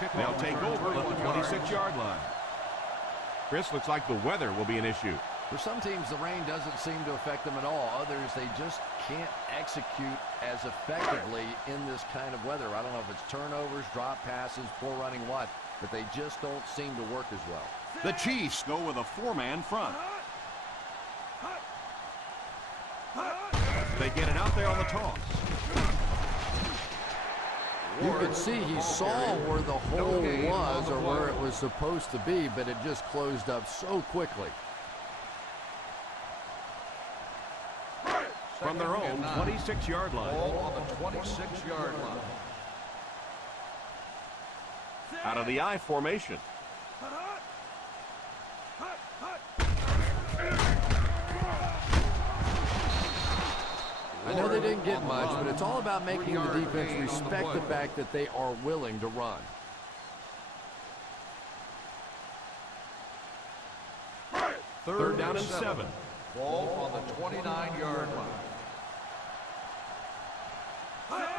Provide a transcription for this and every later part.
They'll take over at the 26-yard line. Chris, looks like the weather will be an issue. For some teams, the rain doesn't seem to affect them at all. Others, they just can't execute as effectively in this kind of weather. I don't know if it's turnovers, drop passes, poor running, what, but they just don't seem to work as well. The Chiefs go with a four-man front. They get it out there on the toss. You could see he saw where the hole was or where it was supposed to be, but it just closed up so quickly. From their own 26-yard line. Ball on the 26-yard line. Out of the I formation. I know they didn't get much, but it's all about making the defense respect the fact that they are willing to run. Third down and 7. Ball on the 29-yard line.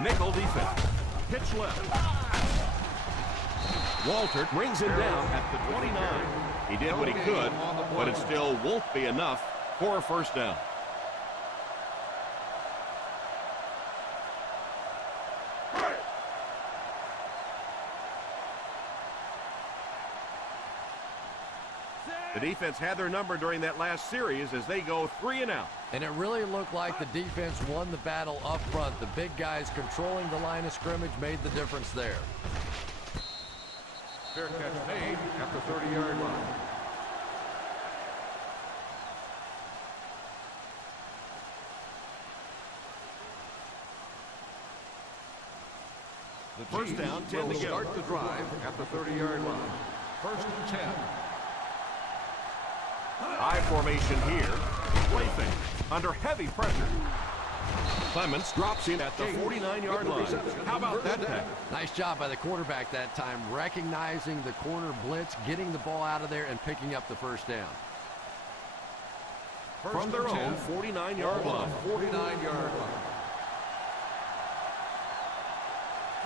Nickel defense. Pitch left. Walter brings him down at the 29. He did what he could, but it still won't be enough for a first down. The defense had their number during that last series as they go 3 and out. And it really looked like the defense won the battle up front. The big guys controlling the line of scrimmage made the difference there. Fair catch made at the 30-yard line. The First down, 10 will to go. Start the drive at the 30-yard line. First and 10. I formation here. Play fake. Under heavy pressure. Clements drops in at the 49-yard line. How about that pass? Nice job by the quarterback that time, recognizing the corner blitz, getting the ball out of there, and picking up the first down. From their own 49-yard line. 49-yard line.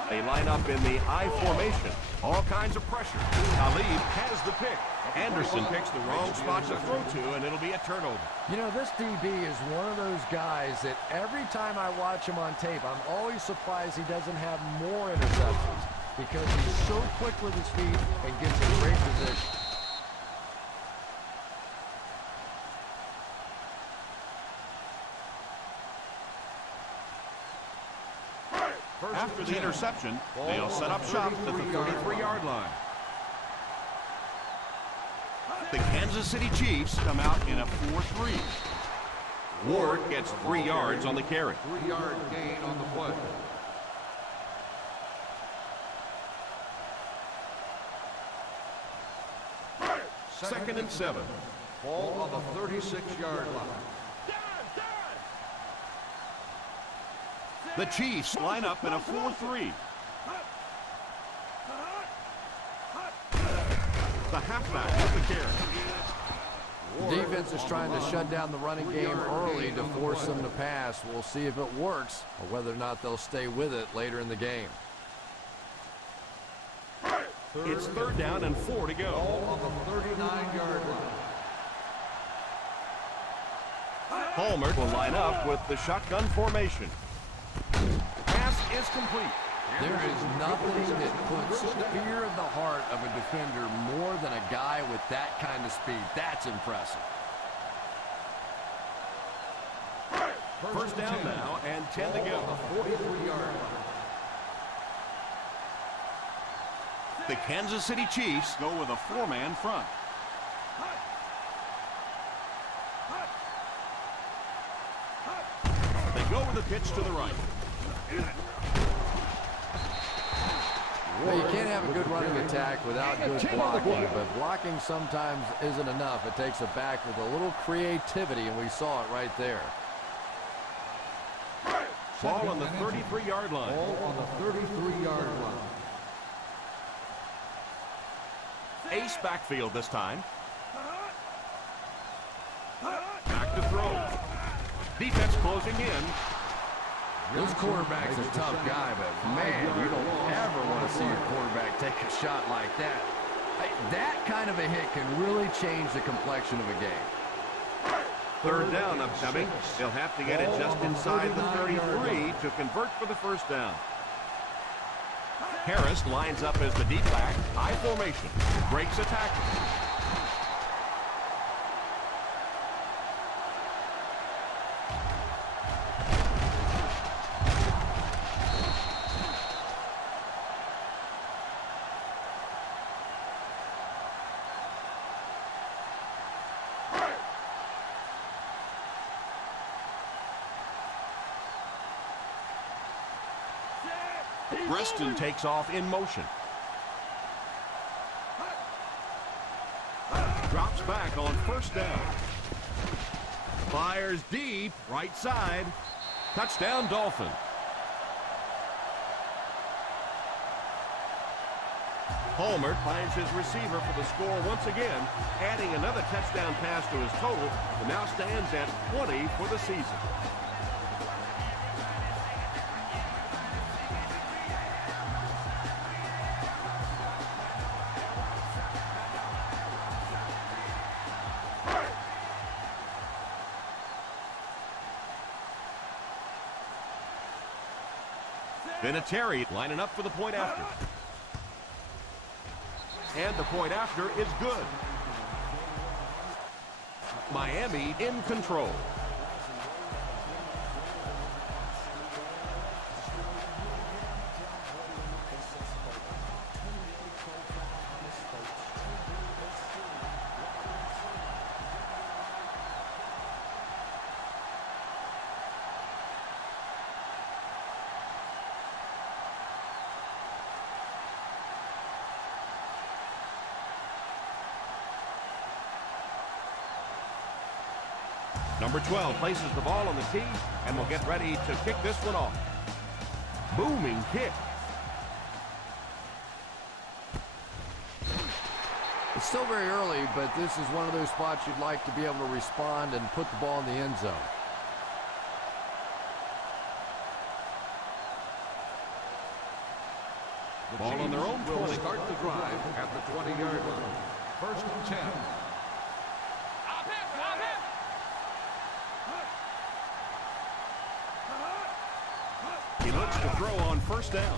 They line up in the I formation. All kinds of pressure. Talib has the pick. Anderson picks the wrong spot to throw to, and it'll be a turnover. You know, this DB is one of those guys that every time I watch him on tape, I'm always surprised he doesn't have more interceptions because he's so quick with his feet and gets in great position. After the interception, they'll set up shop at the 33-yard line. The Kansas City Chiefs come out in a 4-3. Ward gets 3 yards on the carry. 3-yard gain on the play. Second and 7. Ball on the 36-yard line. The Chiefs line up in a 4-3. The halfback with the carry. The defense is trying to shut down the running game early to force them to pass. We'll see if it works or whether or not they'll stay with it later in the game. It's third down and 4 to go. Ball on the 39-yard line. Palmer will line up with the shotgun formation. Pass is complete. There is nothing that puts fear in the heart of a defender more than a guy with that kind of speed. That's impressive. First down now and 10 to go. 43-yard line. The Kansas City Chiefs go with a 4-man front. They go with a pitch to the right. Well, you can't have a good running attack without good blocking, but blocking sometimes isn't enough. It takes a back with a little creativity, and we saw it right there. Ball on the 33-yard line. Ball on the 33-yard line. Ace backfield this time. Back to throw. Defense closing in. This quarterback's a tough guy, but man, you don't ever want to see a quarterback take a shot like that. That kind of a hit can really change the complexion of a game. Third down upcoming. They'll have to get it just inside the 33 to convert for the first down. Harris lines up as the deep back. I formation. Breaks a tackle. Preston takes off in motion. Drops back on first down. Fires deep, right side. Touchdown, Dolphins. Palmer finds his receiver for the score once again, adding another touchdown pass to his total, and now stands at 20 for the season. Vinatieri lining up for the point after. And the point after is good. Miami in control. Number 12 places the ball on the tee and will get ready to kick this one off. Booming kick. It's still very early, but this is one of those spots you'd like to be able to respond and put the ball in the end zone. The Ball on their own Chiefs will 20. start the drive at the 20-yard line. First and 10. He looks to throw on first down.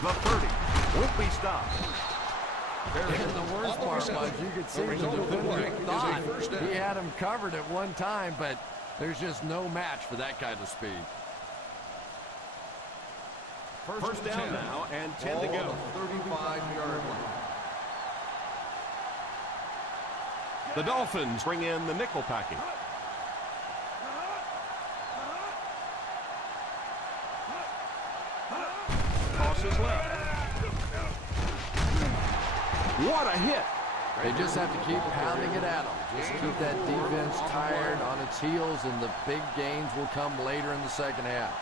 The 30 won't be stopped. And the worst part was you could see the defender thought he had him covered at one time, but there's just no match for that kind of speed. First down now and 10 to go. 35-yard line. The Dolphins bring in the nickel package. Tosses left. What a hit. They just have to keep pounding it at them. Just keep that defense tired on its heels, and the big gains will come later in the second half.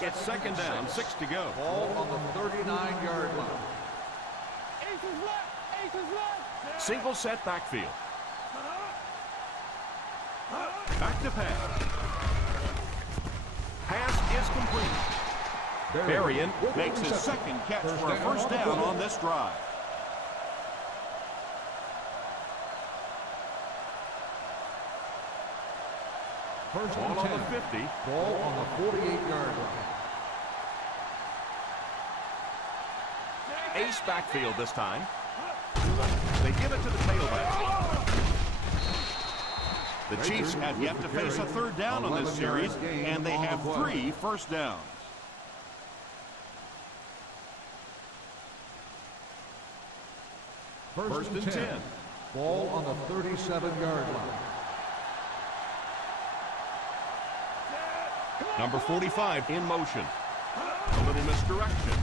It's second down, 6 to go. Ball on the 39-yard line. Single set backfield. Back to pass. Pass is complete. Berrien makes his second catch for a first down on this drive. First Ball and on 10. the 50. Ball on the 48-yard line. Ace backfield this time. They give it to the tailback. The Chiefs have yet to face a third down on this series, and they have 3 first downs. First and 10. Ball on the 37-yard line. Number 45 in motion. A little misdirection.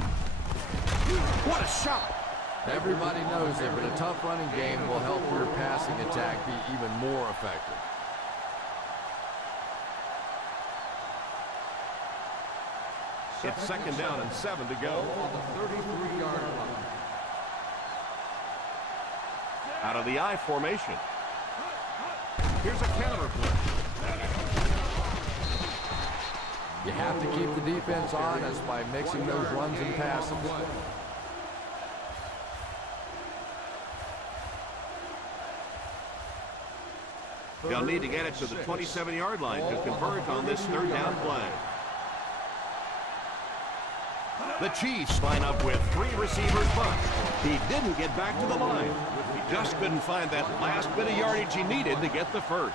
What a shot! Everybody knows that, but a tough running game will help your passing attack be even more effective. It's second down and 7 to go. On the 33-yard line. Out of the I formation. Here's a counter play. You have to keep the defense honest by mixing those runs and passes. They'll need to get it to the 27-yard line to convert on this third down play. The Chiefs line up with 3 receivers bunch. He didn't get back to the line. He just couldn't find that last bit of yardage he needed to get the first.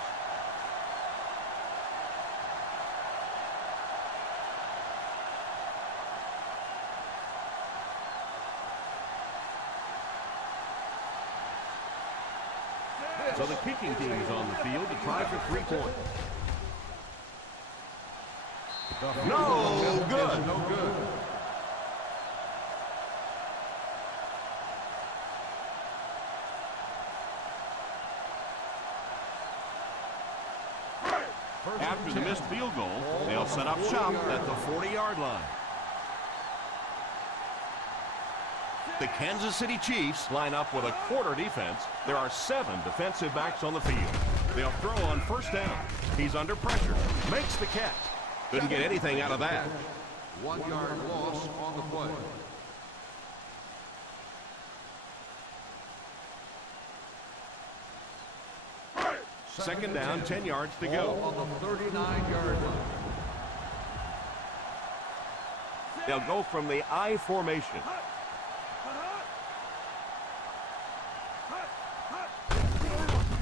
So the kicking team is on the field to try for 3 points. No good. No good. After the missed field goal, they'll set up shop at the 40-yard line. The Kansas City Chiefs line up with a quarter defense. There are 7 defensive backs on the field. They'll throw on first down. He's under pressure. Makes the catch. Couldn't get anything out of that. 1-yard loss on the play. Second down, 10 yards to go. On the 39-yard line. They'll go from the I formation.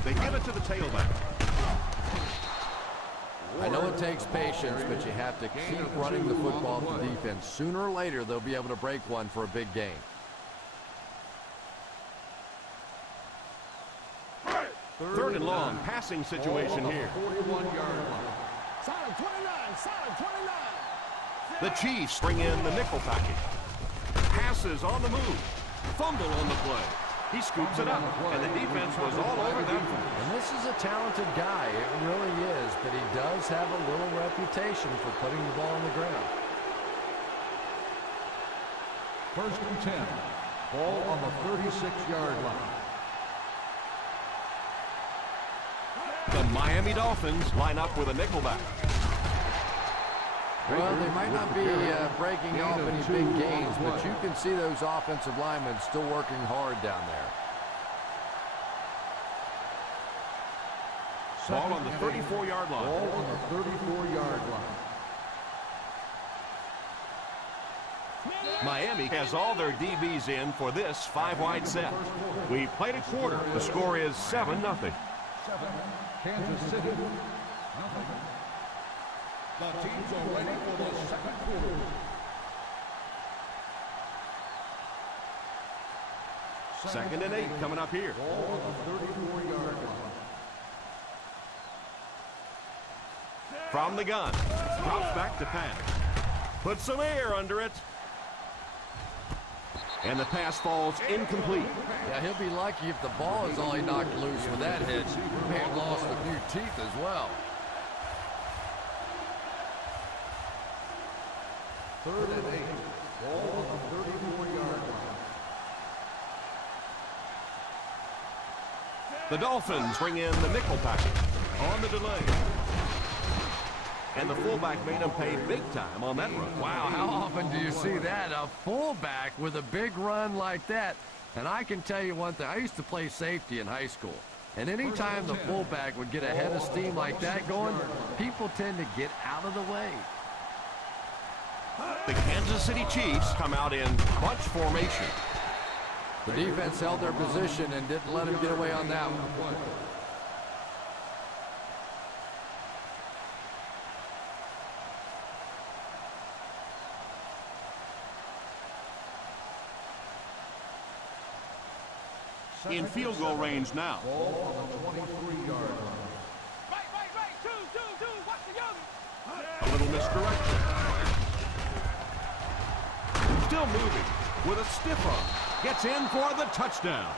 They give it to the tailback. I know it takes patience, but you have to keep running the football to the defense. Sooner or later, they'll be able to break one for a big gain. Third and long, passing situation here. 41-yard line. Solid 29, solid 29. The Chiefs bring in the nickel package. Passes on the move. Fumble on the play. He scoops it up, and the defense was all over that one. And this is a talented guy. It really is, but he does have a little reputation for putting the ball on the ground. First and 10. Ball on the 36-yard line. The Miami Dolphins line up with a nickelback. Well, they might not be breaking off any big gains, but you can see those offensive linemen still working hard down there. Ball on the 34-yard line. Ball on the 34-yard line. Miami has all their DBs in for this 5-wide set. We played a quarter. The score is 7-0. 7, Kansas City, nothing. The teams are ready for the second quarter. Second and 8 coming up here. Ball on the 34-yard line. From the gun. Drops back to pass. Put some air under it. And the pass falls incomplete. Yeah, he'll be lucky if the ball is all he knocked loose with that hit. He may have lost a few teeth as well. Third and 8. Ball on the 34-yard line. The Dolphins bring in the nickel package on the delay. And the fullback made him pay big time on that run. Wow, how often do you see that? A fullback with a big run like that. And I can tell you one thing. I used to play safety in high school. And anytime the fullback would get a head of steam like that going, people tend to get out of the way. The Kansas City Chiefs come out in bunch formation. The defense held their position and didn't let him get away on that one. In field goal range now. Ball on the 23-yard line. Right, watch the young. A little misdirection. Still moving with a stiff arm. Gets in for the touchdown.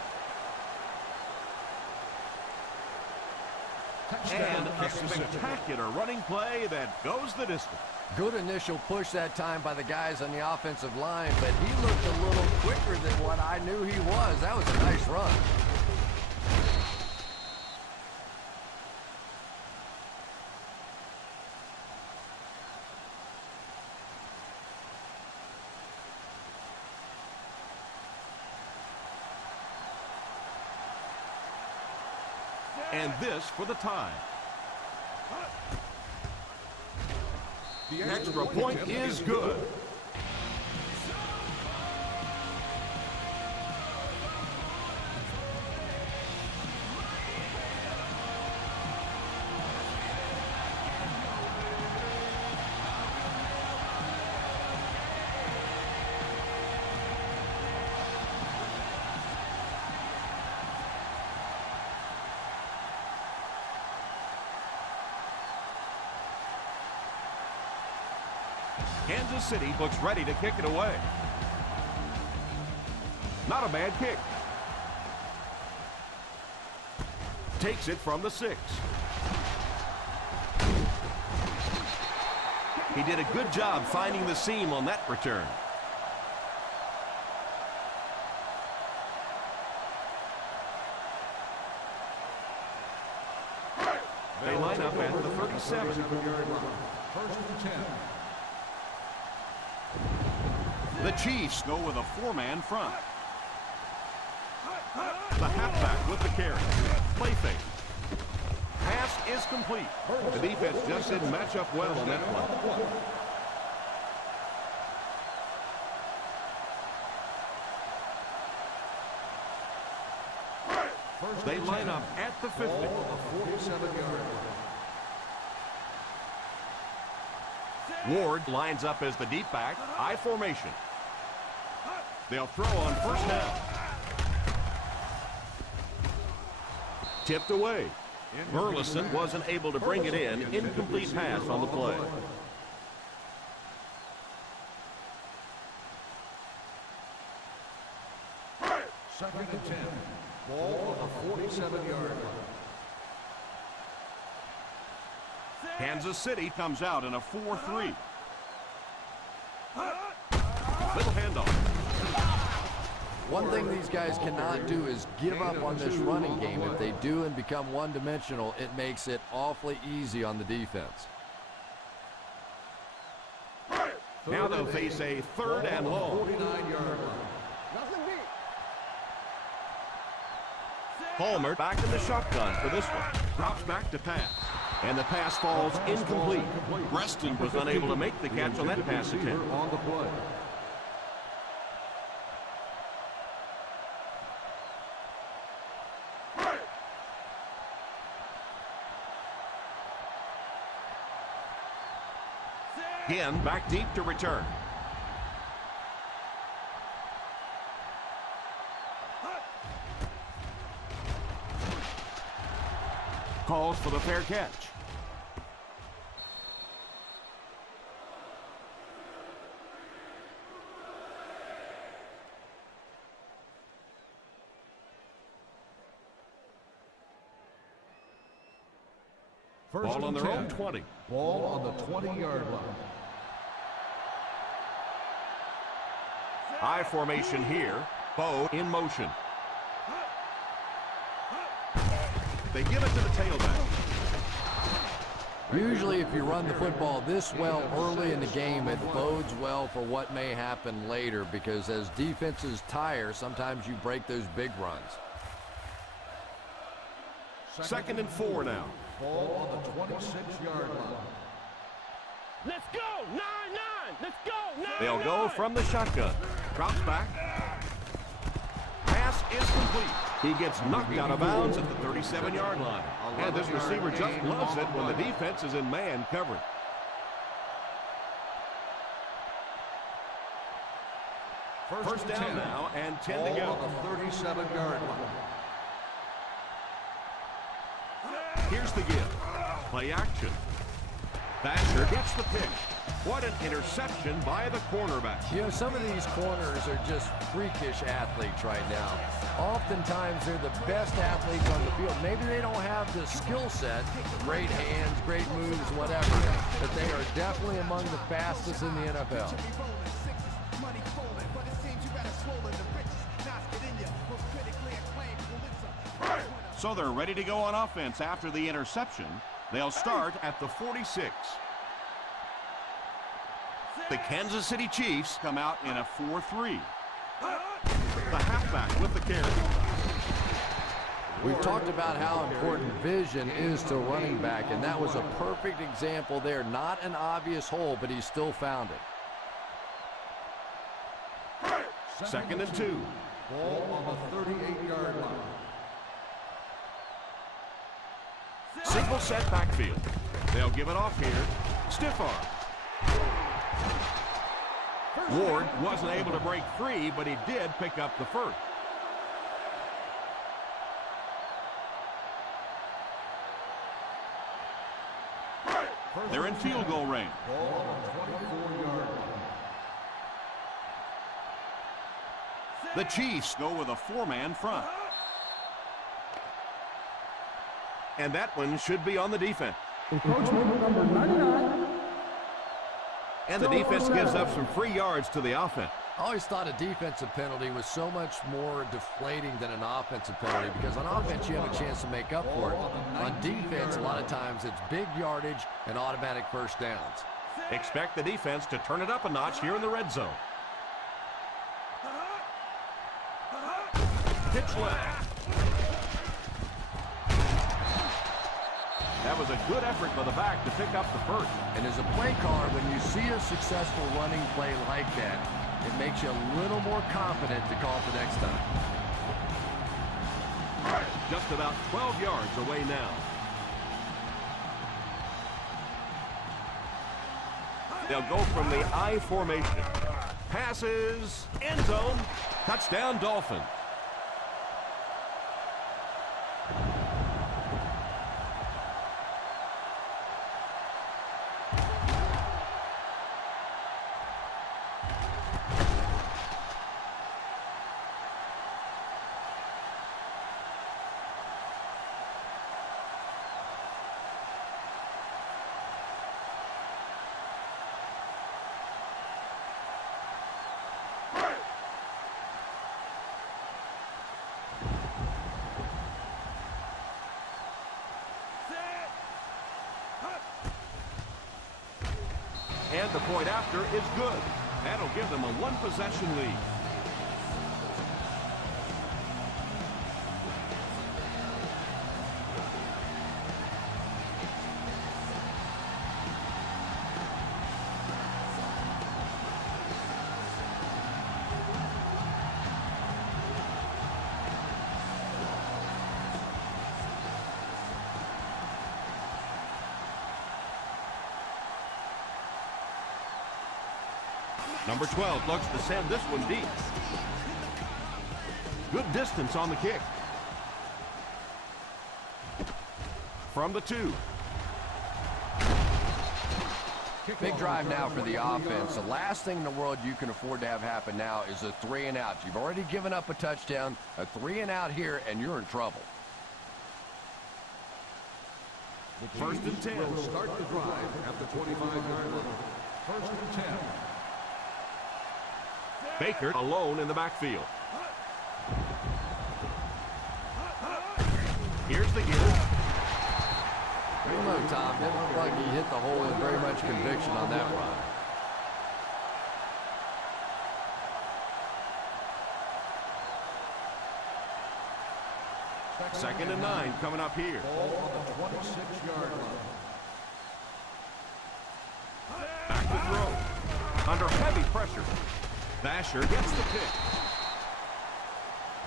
And a spectacular running play that goes the distance. Good initial push that time by the guys on the offensive line, but he looked a little quicker than what I knew he was. That was a nice run. And this for the tie. The extra point is good. Kansas City looks ready to kick it away. Not a bad kick. Takes it from the 6. He did a good job finding the seam on that return. They line up at the 37. First and 10. The Chiefs go with a 4-man front. The halfback with the carry. Play fake. Pass is complete. The defense just didn't match up well on that play. They line up at the 50. 47-yard line. Ward lines up as the deep back. I formation. They'll throw on first down. Tipped away. Burleson wasn't able to bring it in. Incomplete pass on the play. Second and 10. Ball on the 47-yard line. Kansas City comes out in a 4-3. Little handoff. One thing these guys cannot do is give up on this running game. If they do and become one-dimensional, it makes it awfully easy on the defense. Now they'll face a 3rd and long. 49-yard line. Palmer back in the shotgun for this one. Drops back to pass. And the pass falls incomplete. Preston was unable to make the catch on that pass attempt. On the play. Again, back deep to return. Calls for the fair catch. Ball on their own 20. Ball on the 20-yard line. I formation here. Bo in motion. They give it to the tailback. Usually if you run the football this well early in the game, it bodes well for what may happen later, because as defenses tire, sometimes you break those big runs. 2nd and 4 now. Ball on the 26-yard line. Let's go! 9-9! Let's go! 9-9! They'll go from the shotgun. Drops back. Pass is complete. He gets knocked out of bounds at the 37-yard line. And this receiver just loves it when the defense is in man coverage. First down now and 10 to go. On the 37-yard line. Here's the give. Play action. Basher gets the pick. What an interception by the cornerback. You know, some of these corners are just freakish athletes right now. Oftentimes, they're the best athletes on the field. Maybe they don't have the skill set, great hands, great moves, whatever, but they are definitely among the fastest in the NFL. So they're ready to go on offense after the interception. They'll start at the 46. The Kansas City Chiefs come out in a 4-3. The halfback with the carry. We've talked about how important vision is to running back, and that was a perfect example there. Not an obvious hole, but he still found it. 2nd and 2. Ball on the 38-yard line. Single set backfield. They'll give it off here. Stiff arm. Ward wasn't able to break free, but he did pick up the first. They're in field goal range. Ball on the 24-yard line. The Chiefs go with a 4-man front. And that one should be on the defense. Encroachment number 99. And the defense gives up some free yards to the offense. I always thought a defensive penalty was so much more deflating than an offensive penalty, because on offense you have a chance to make up for it. On defense, a lot of times it's big yardage and automatic first downs. Expect the defense to turn it up a notch here in the red zone. Pitch left. That was a good effort by the back to pick up the first. And as a play caller, when you see a successful running play like that, it makes you a little more confident to call it the next time. Just about 12 yards away now. They'll go from the I formation. Passes, end zone, touchdown Dolphins. And the point after is good. That'll give them a one-possession lead. Number 12 looks to send this one deep. Good distance on the kick. From the 2. Big drive now for the offense. The last thing in the world you can afford to have happen now is a 3 and out. You've already given up a touchdown, a 3 and out here, and you're in trouble. First and 10. Will start the drive at the 25-yard line. First and 10. Baker alone in the backfield. Here's the give. I don't know, Tom. Didn't look like he hit the hole with very much conviction on that run. Second and 9 coming up here. Ball on the 26-yard line. Back to throw. Under heavy pressure. Basher gets the pick.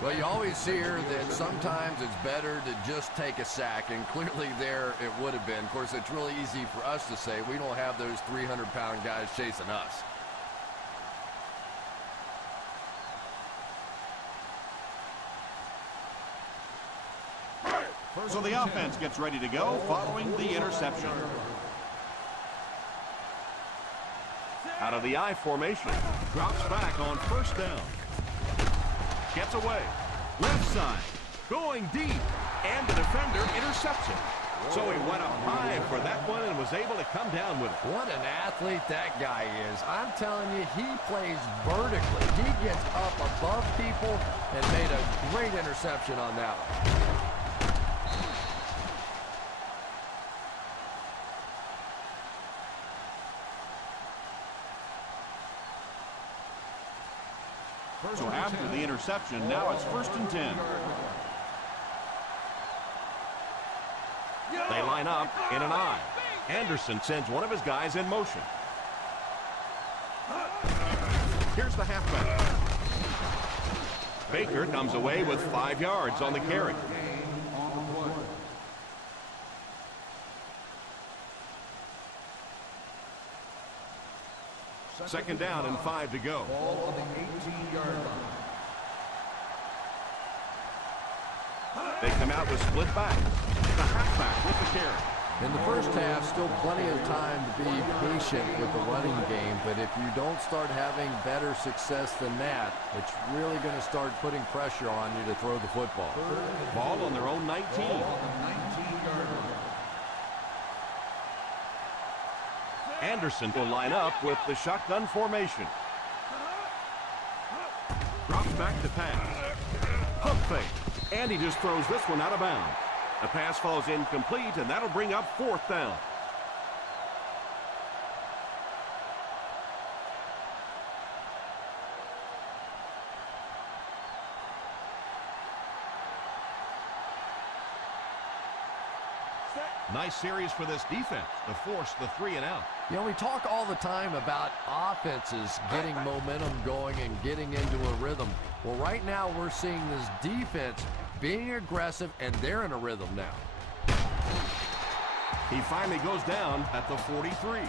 Well, you always hear that sometimes it's better to just take a sack, and clearly there it would have been. Of course, it's really easy for us to say. We don't have those 300-pound guys chasing us. So the offense gets ready to go following the interception. Out of the I formation. Drops back on first down. Gets away. Left side. Going deep. And the defender intercepts it. So he went up high for that one and was able to come down with it. What an athlete that guy is. I'm telling you, he plays vertically. He gets up above people and made a great interception on that one. So after the interception, now it's first and 10. line up in an I. Anderson sends one of his guys in motion. Here's the halfback. Baker comes away with 5 yards on the carry. Second down and 5 to go. Ball on the 18-yard line. They come out with split back. The halfback with the carry. In the first half, still plenty of time to be patient with the running game, but if you don't start having better success than that, it's really going to start putting pressure on you to throw the football. Ball on their own 19. Ball on the 19-yard line. Anderson will line up with the shotgun formation. Drops back to pass. Pump fake. And he just throws this one out of bounds. The pass falls incomplete, and that'll bring up 4th down. Nice series for this defense to force the 3 and out. You know, we talk all the time about offenses getting momentum going and getting into a rhythm. Well, right now we're seeing this defense being aggressive, and they're in a rhythm now. He finally goes down at the 43.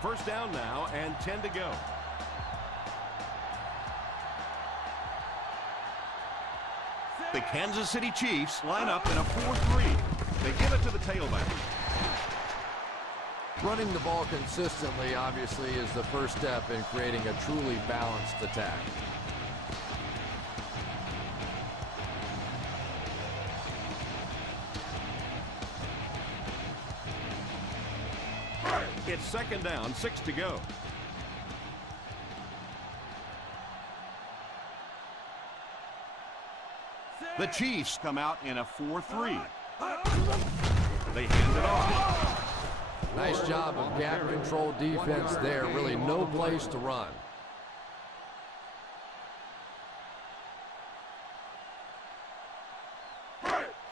First down now and 10 to go. The Kansas City Chiefs line up in a 4-3. They give it to the tailback. Running the ball consistently, obviously, is the first step in creating a truly balanced attack. It's second down, 6 to go. The Chiefs come out in a 4-3. They hand it off. Nice job of gap control defense there. Really no place to run.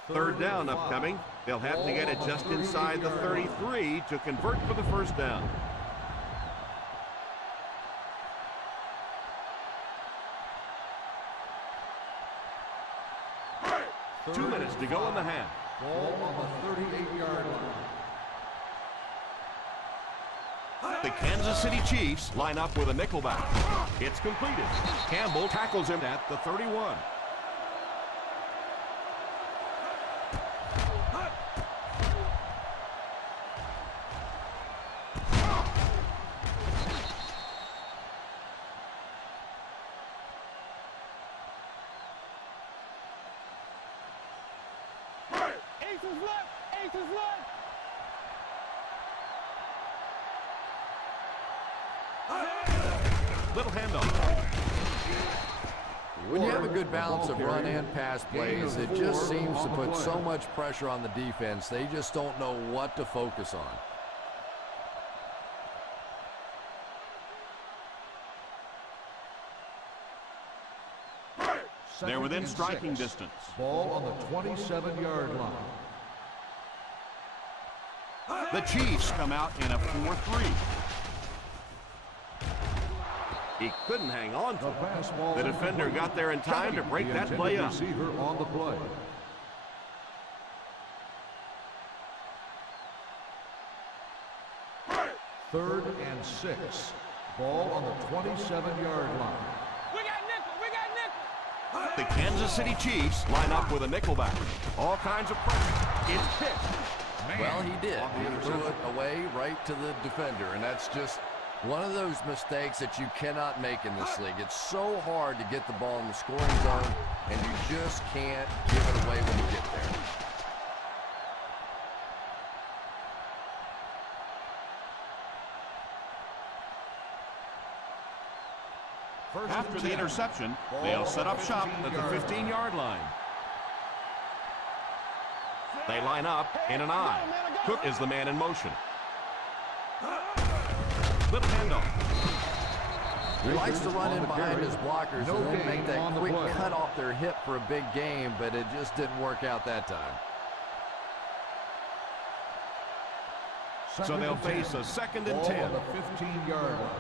Third down upcoming. They'll have to get it just inside the 33 to convert for the first down. Two minutes to go in the half. Ball on the 38-yard line. The Kansas City Chiefs line up with a nickelback. It's completed. Campbell tackles him at the 31. Little handoff. When you have a good balance of run and pass plays, it just seems to put so much pressure on the defense. They just don't know what to focus on. They're within striking distance. Ball on the 27-yard line. The Chiefs come out in a 4-3. He couldn't hang on to it. The defender got there in time to break that play up. Receiver on the play. Third and 6. Ball on the 27-yard line. We got nickel. We got nickel. The Kansas City Chiefs line up with a nickelback. All kinds of pressure. It's picked. Well, he did. He threw it away right to the defender, and that's just one of those mistakes that you cannot make in this league. It's so hard to get the ball in the scoring zone, and you just can't give it away when you get there. After the interception, they'll set up shop at the 15-yard line. They line up in an I. Cook is the man in motion. Little handoff. He likes to run in behind his blockers and then make that quick cut off their hip for a big game, but it just didn't work out that time. So they'll face a 2nd and 10. On the 15-yard line.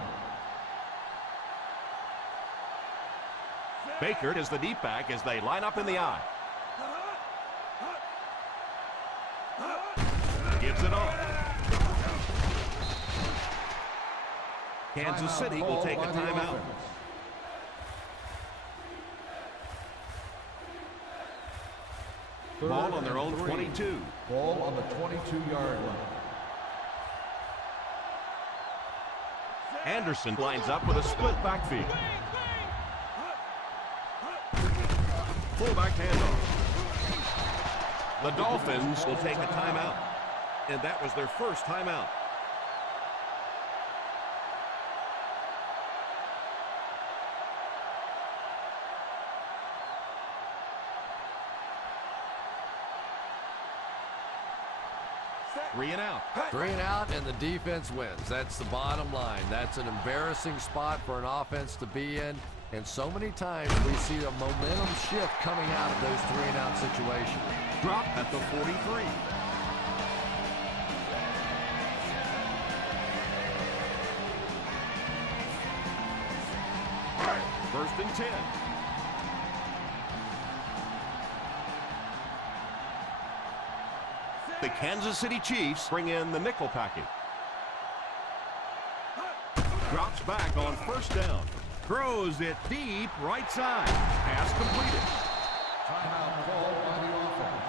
Baker is the deep back as they line up in the I. Gives it off. Kansas City will take a timeout. Ball on their own 22. Ball on the 22-yard line. Anderson lines up with a split backfield. Fullback handoff. The Dolphins will take a timeout. And that was their first timeout. Three and out. 3 and out, and the defense wins. That's the bottom line. That's an embarrassing spot for an offense to be in. And so many times we see a momentum shift coming out of those 3 and out situations. Drop at the 43. First and 10. The Kansas City Chiefs bring in the nickel package. Drops back on first down. Throws it deep right side. Pass completed. Timeout called by the offense.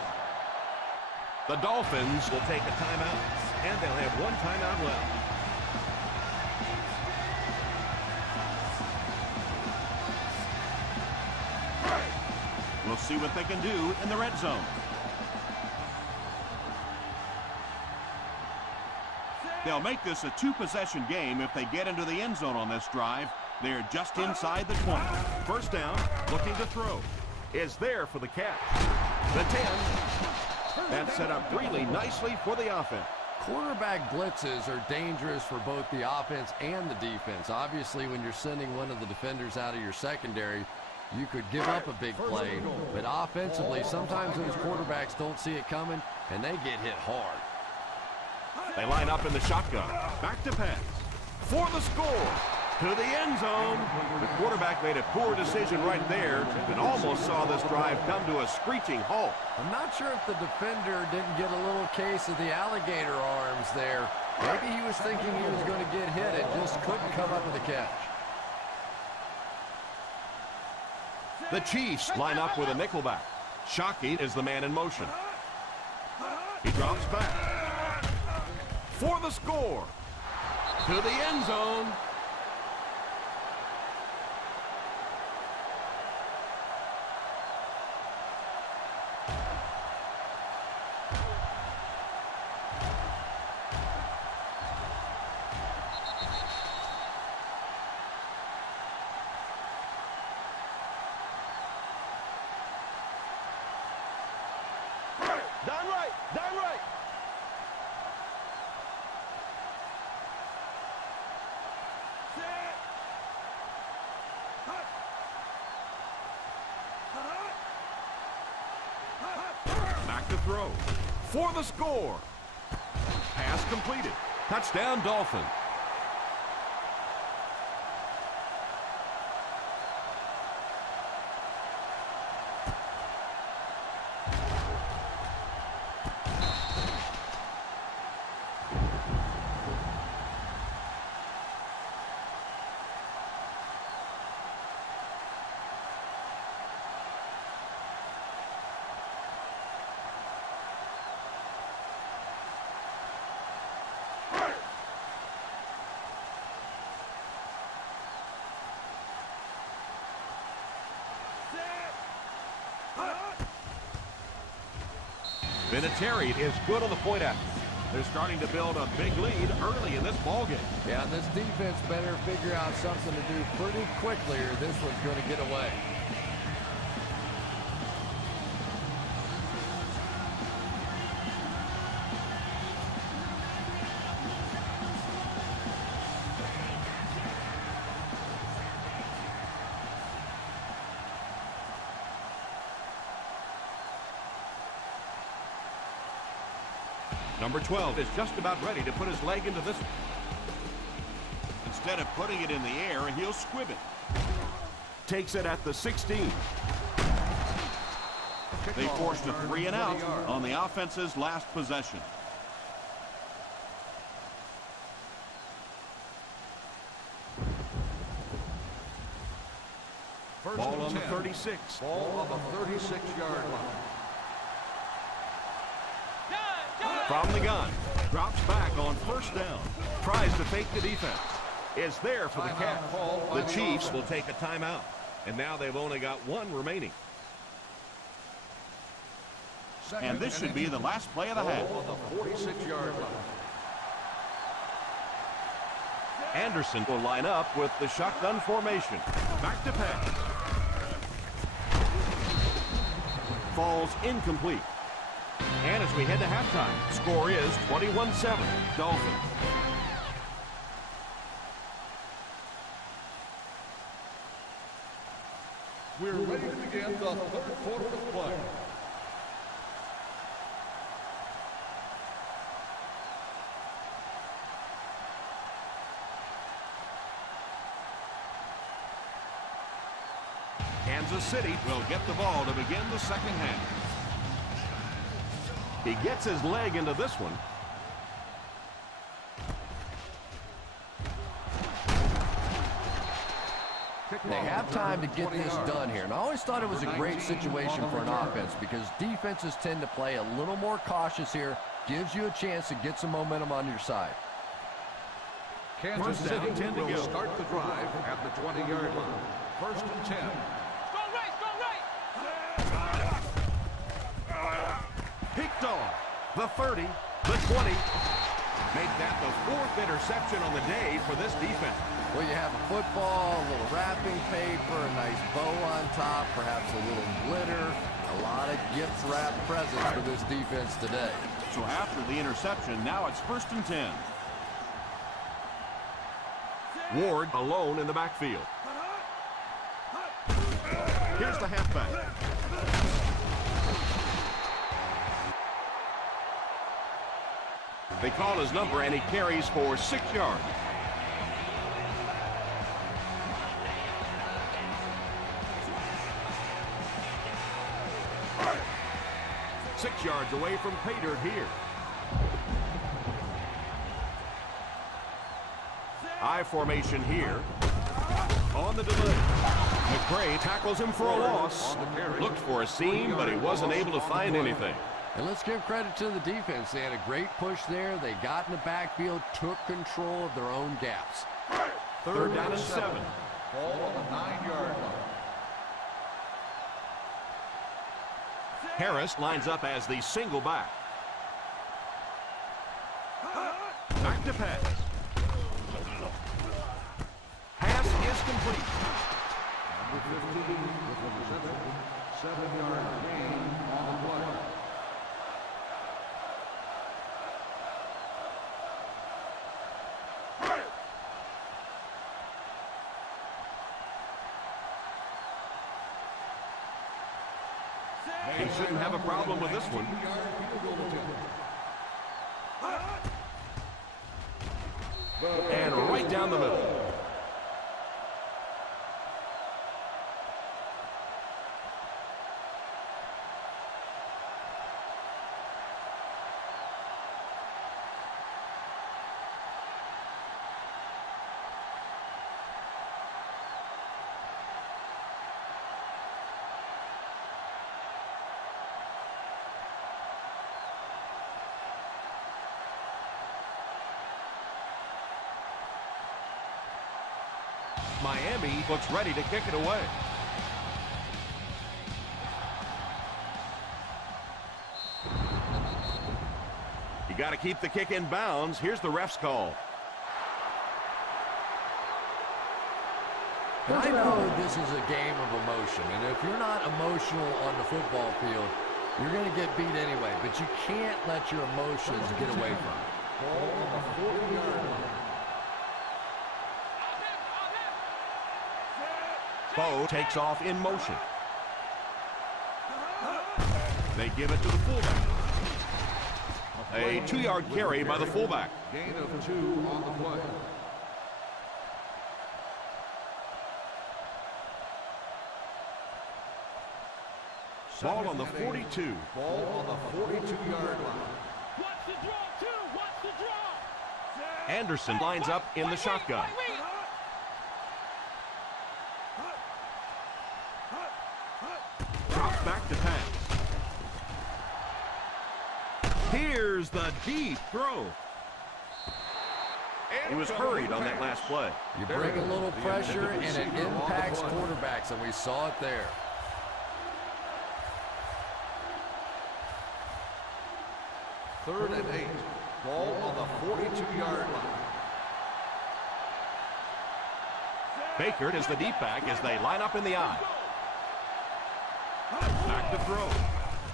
The Dolphins will take a timeout, and they'll have 1 timeout left. We'll see what they can do in the red zone. They'll make this a 2-possession game if they get into the end zone on this drive. They're just inside the 20. First down, looking to throw. Is there for the catch. The 10. That's set up really nicely for the offense. Quarterback blitzes are dangerous for both the offense and the defense. Obviously, when you're sending one of the defenders out of your secondary, you could give up a big play. But offensively, sometimes those quarterbacks don't see it coming, and they get hit hard. They line up in the shotgun. Back to pass. For the score. To the end zone. The quarterback made a poor decision right there and almost saw this drive come to a screeching halt. I'm not sure if the defender didn't get a little case of the alligator arms there. Maybe he was thinking he was going to get hit and just couldn't come up with a catch. The Chiefs line up with a nickelback. Shockey is the man in motion. He drops back. For the score. To the end zone. Down right, down right. Back to throw. For the score. Pass completed. Touchdown, Dolphins. Vinatieri is good on the point after. They're starting to build a big lead early in this ballgame. Yeah, and this defense better figure out something to do pretty quickly or this one's going to get away. Number 12 is just about ready to put his leg into this one. Instead of putting it in the air, he'll squib it. Takes it at the 16. They forced a 3 and out on the offense's last possession. Ball on the 36. Ball on the 36-yard line. From the gun. Drops back on first down. Tries to fake the defense. Is there for the catch. The Chiefs will take a timeout. And now they've only got one remaining. And this should be the last play of the half. On the 46-yard line. Anderson will line up with the shotgun formation. Back to pass. Falls incomplete. And as we head to halftime, score is 21-7. Dolphins. We're ready to begin the third quarter of play. Kansas City will get the ball to begin the second half. He gets his leg into this one. They have time to get this done here. And I always thought it was a great situation for an offense because defenses tend to play a little more cautious here. Gives you a chance to get some momentum on your side. Kansas City will start the drive at the 20-yard line. First and 10. Picked off. The 30, the 20. Make that the fourth interception on the day for this defense. Well, you have a football, a little wrapping paper, a nice bow on top, perhaps a little glitter, a lot of gift-wrapped presents for this defense today. So after the interception, now it's first and 10. Ward alone in the backfield. Here's the halfback. They call his number, and he carries for 6 yards. Six yards away from pay dirt here. I formation here. On the delay. McCray tackles him for a loss. Looked for a seam, but he wasn't able to find anything. And let's give credit to the defense. They had a great push there. They got in the backfield, took control of their own gaps. Third down and 7. Ball on the 9-yard line. Harris lines up as the single back. Back to pass. Pass is complete. Number 15 with the reception. 7-yard gain on the play. He shouldn't have a problem with this one. And right down the middle. Miami looks ready to kick it away. You got to keep the kick in bounds. Here's the ref's call. I know this is a game of emotion, and if you're not emotional on the football field, you're going to get beat anyway, but you can't let your emotions get away from you. Ball on the 40-yard line. Bo takes off in motion. They give it to the fullback. A 2-yard carry by the fullback. Gain of 2 on the play. Ball on the 42. Ball on the 42-yard line. Watch the draw, too. Watch the draw. Anderson lines up in the shotgun. Drops back to pass. Here's the deep throw. He was hurried on that last play. You bring a little pressure and it impacts quarterbacks, and we saw it there. Third and 8. Ball on the 42-yard line. Baker is the deep back as they line up in the I. Back to throw.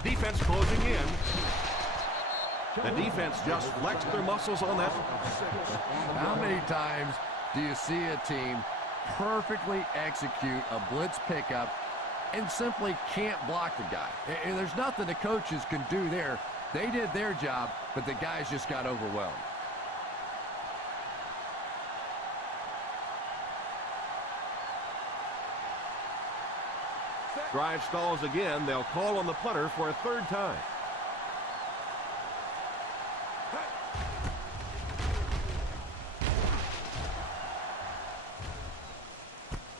Defense closing in. The defense just flexed their muscles on that. How many times do you see a team perfectly execute a blitz pickup and simply can't block the guy? And there's nothing the coaches can do there. They did their job, but the guys just got overwhelmed. Drive stalls again. They'll call on the punter for a third time.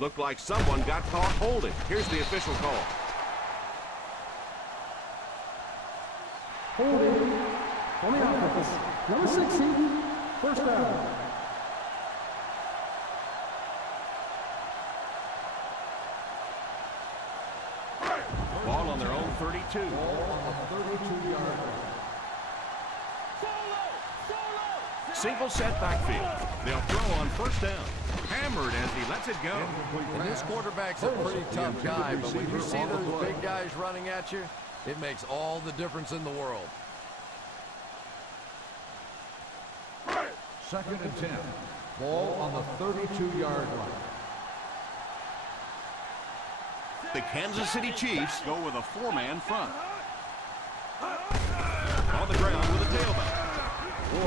Looked like someone got caught holding. Here's the official call. Holding on the offense. Number 16, first down. Ball on their own 32. Ball on the 32-yard line. Single set backfield. They'll throw on first down. Hammered as he lets it go. And this quarterback's a pretty tough guy, but when you see those big guys running at you, it makes all the difference in the world. Second and 10. Ball on the 32-yard line. The Kansas City Chiefs Go with a 4-man front. on the ground with a tailback.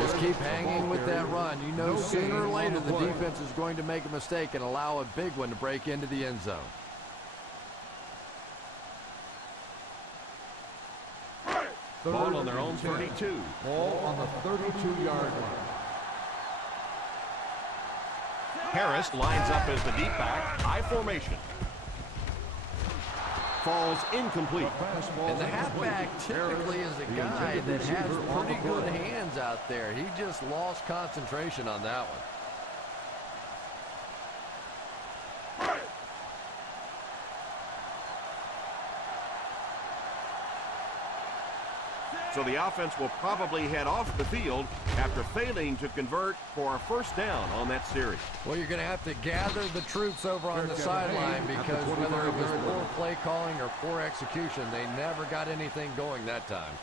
Just keep hanging with that run. You know sooner or later the defense is going to make a mistake and allow a big one to break into the end zone. Ball on their own 32. Ball on the 32-yard line. Harris lines up as the deep back. I formation. Falls incomplete. And the halfback typically is a guy that has pretty good hands out there. He just lost concentration on that one. So the offense will probably head off the field after failing to convert for a first down on that series. Well, you're going to have to gather the troops over on the sideline because whether it was poor play calling or poor execution, they never got anything going that time.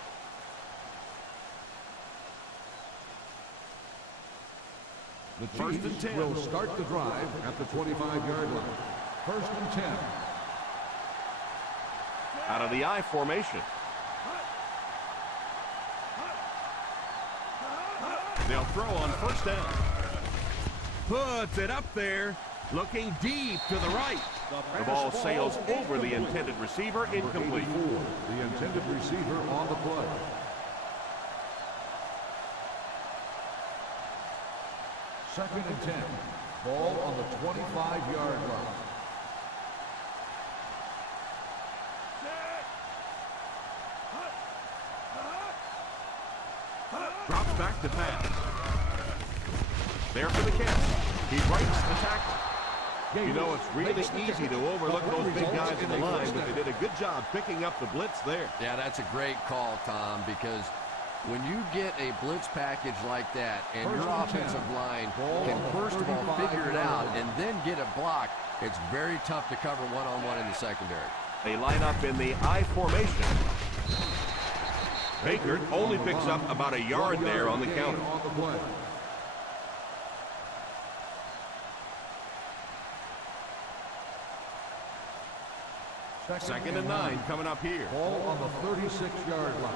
The First and Chiefs 10. will start the drive at the 25-yard line. First and 10. Out of the I formation. They'll throw on first down. Puts it up there, looking deep to the right. The ball sails over the intended receiver, incomplete. The intended receiver on the play. Second and 10. Ball on the 25-yard line. Drops back to pass. There for the catch. He breaks the tackle. You know, it's really easy to overlook those big guys in the line, but they did a good job picking up the blitz there. Yeah, that's a great call, Tom, because when you get a blitz package like that and your offensive line can first of all figure it out and then get a block, it's very tough to cover one-on-one in the secondary. They line up in the I formation. Baker only picks up about a yard there on the counter. Second and 9 coming up here. Ball on the 36-yard line.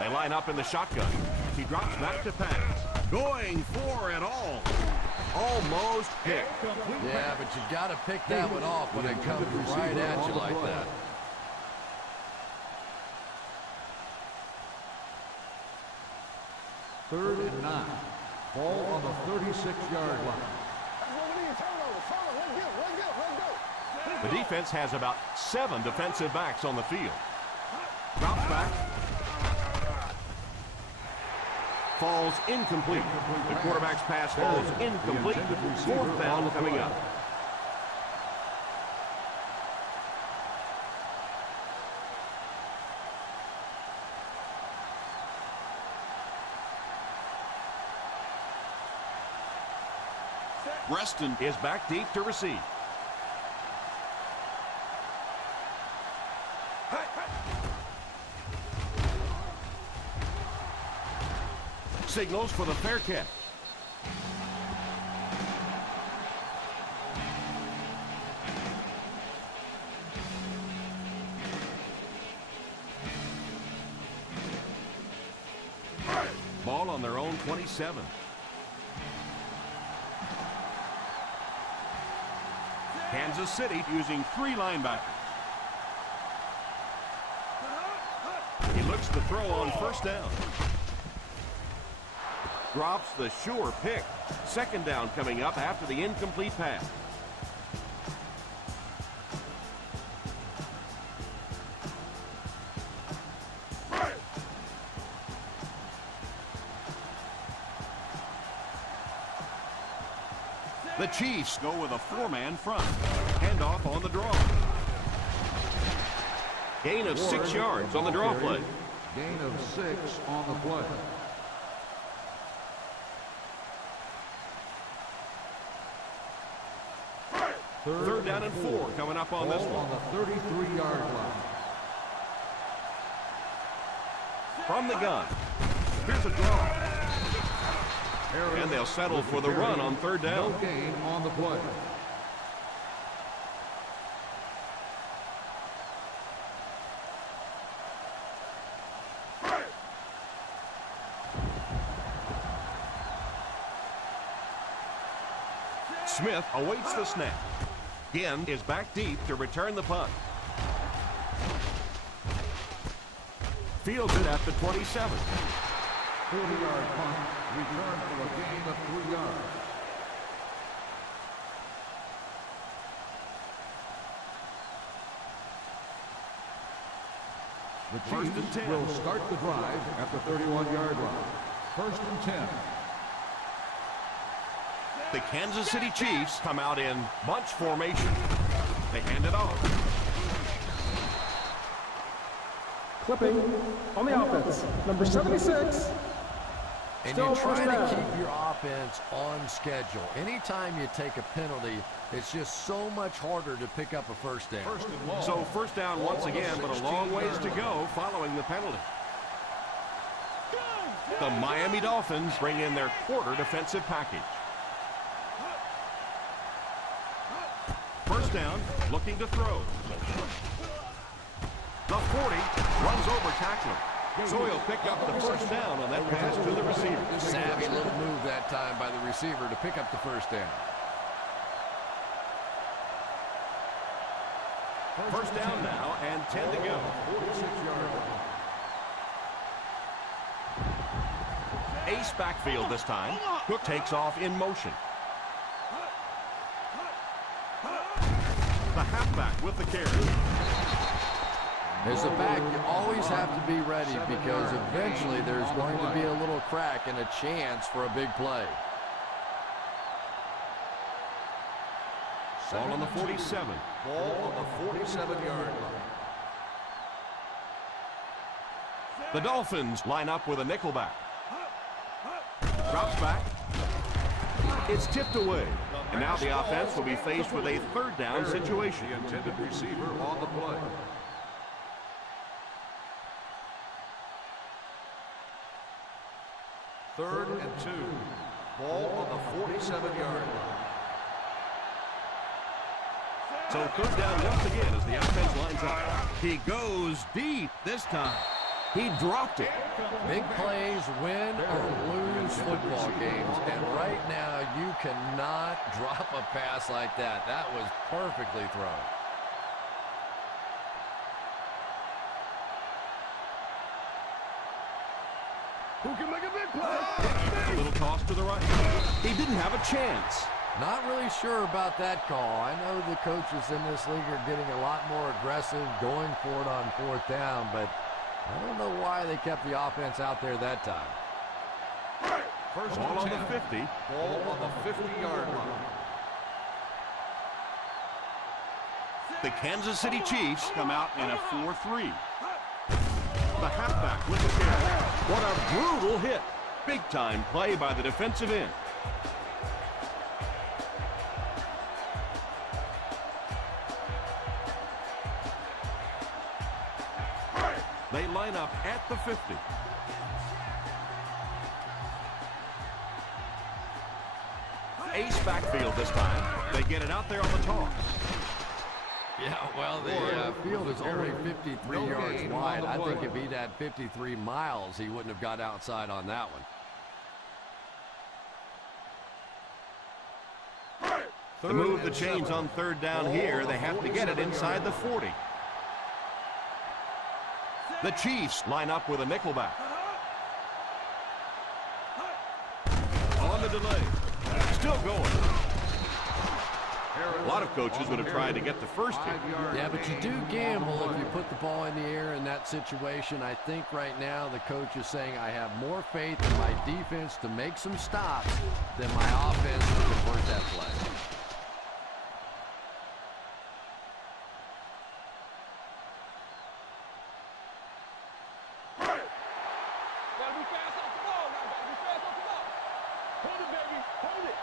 They line up in the shotgun. He drops back to pass. Going for it all. Almost picked. Yeah, but you've got to pick that one off when it comes right at you like that. Third and 9. Ball on the 36-yard line. The defense has about 7 defensive backs on the field. Drops back. Falls incomplete. The quarterback's pass falls incomplete. 4th down coming up. Reston Is back deep to receive. Signals for the fair catch. Ball on their own 27. Kansas City using 3 linebackers. He looks to throw on 1st down. Drops the sure pick. 2nd down coming up after the incomplete pass. The Chiefs go with a 4-man front. Handoff on the draw. Gain of 6 yards on the draw play. Gain of 6 on the play. Third down and 4 coming up on this one. On the 33-yard line. From the gun. Here's a draw. And they'll settle for the run on 3rd down. No gain on the play. Smith awaits the snap. Ginn is back deep to return the punt. Fields it at the 27. 40-yard punt. Return for a gain of 3 yards. The Chiefs will start the drive at the 31-yard line. 1st and 10. The Kansas City Chiefs come out in bunch formation. They hand it off. Clipping on the offense. Number 76. And Still you try first to down. keep your offense on schedule. Anytime you take a penalty, it's just so much harder to pick up a 1st down. So 1st down once again, but a long ways to go following the penalty. The Miami Dolphins bring in their quarter defensive package. 1st down, looking to throw. The 40 runs over tackler. So he'll pick up the 1st down on that pass to the receiver. Savvy little move that time by the receiver to pick up the 1st down. 1st down now and 10 to go. 46-yard line. Ace backfield this time. Cook takes off in motion. The halfback with the carry. As a back, you always have to be ready because eventually there's going to be a little crack and a chance for a big play. Ball on the 47. Ball on the 47-yard line. The Dolphins line up with a nickelback. Drops back. It's tipped away. And now the offense will be faced with a 3rd down situation. The intended receiver on the play. Third and 2. Ball on the 47-yard line. So 3rd down once again as the offense lines up. He goes deep this time. He dropped it. Big plays win or lose football games, and right now you cannot drop a pass like that. That was perfectly thrown. Who can make a big play? A little toss to the right. He didn't have a chance. Not really sure about that call. I know the coaches in this league are getting a lot more aggressive, going for it on fourth down, but I don't know why they kept the offense out there that time. First Ball on and the 10. 50. Ball on the 50-yard line. The Kansas City Chiefs come out in a 4-3. The halfback with the carry. What a brutal hit. Big-time play by the defensive end. They line up at the 50. Ace backfield this time. They get it out there on the toss. Yeah, well, the field is only 53 yards wide. I think if he'd had 53 miles, he wouldn't have got outside on that one. To move the chains on third down here, they have to get it inside the 40. The Chiefs line up with a nickelback. On the delay. Still going. A lot of coaches would have tried to get the first hit. Yeah, but you do gamble if you put the ball in the air in that situation. I think right now the coach is saying I have more faith in my defense to make some stops than my offense to convert that play. Gotta be fast off the ball now. Gotta be fast off the ball. Hold it, baby. Hold it.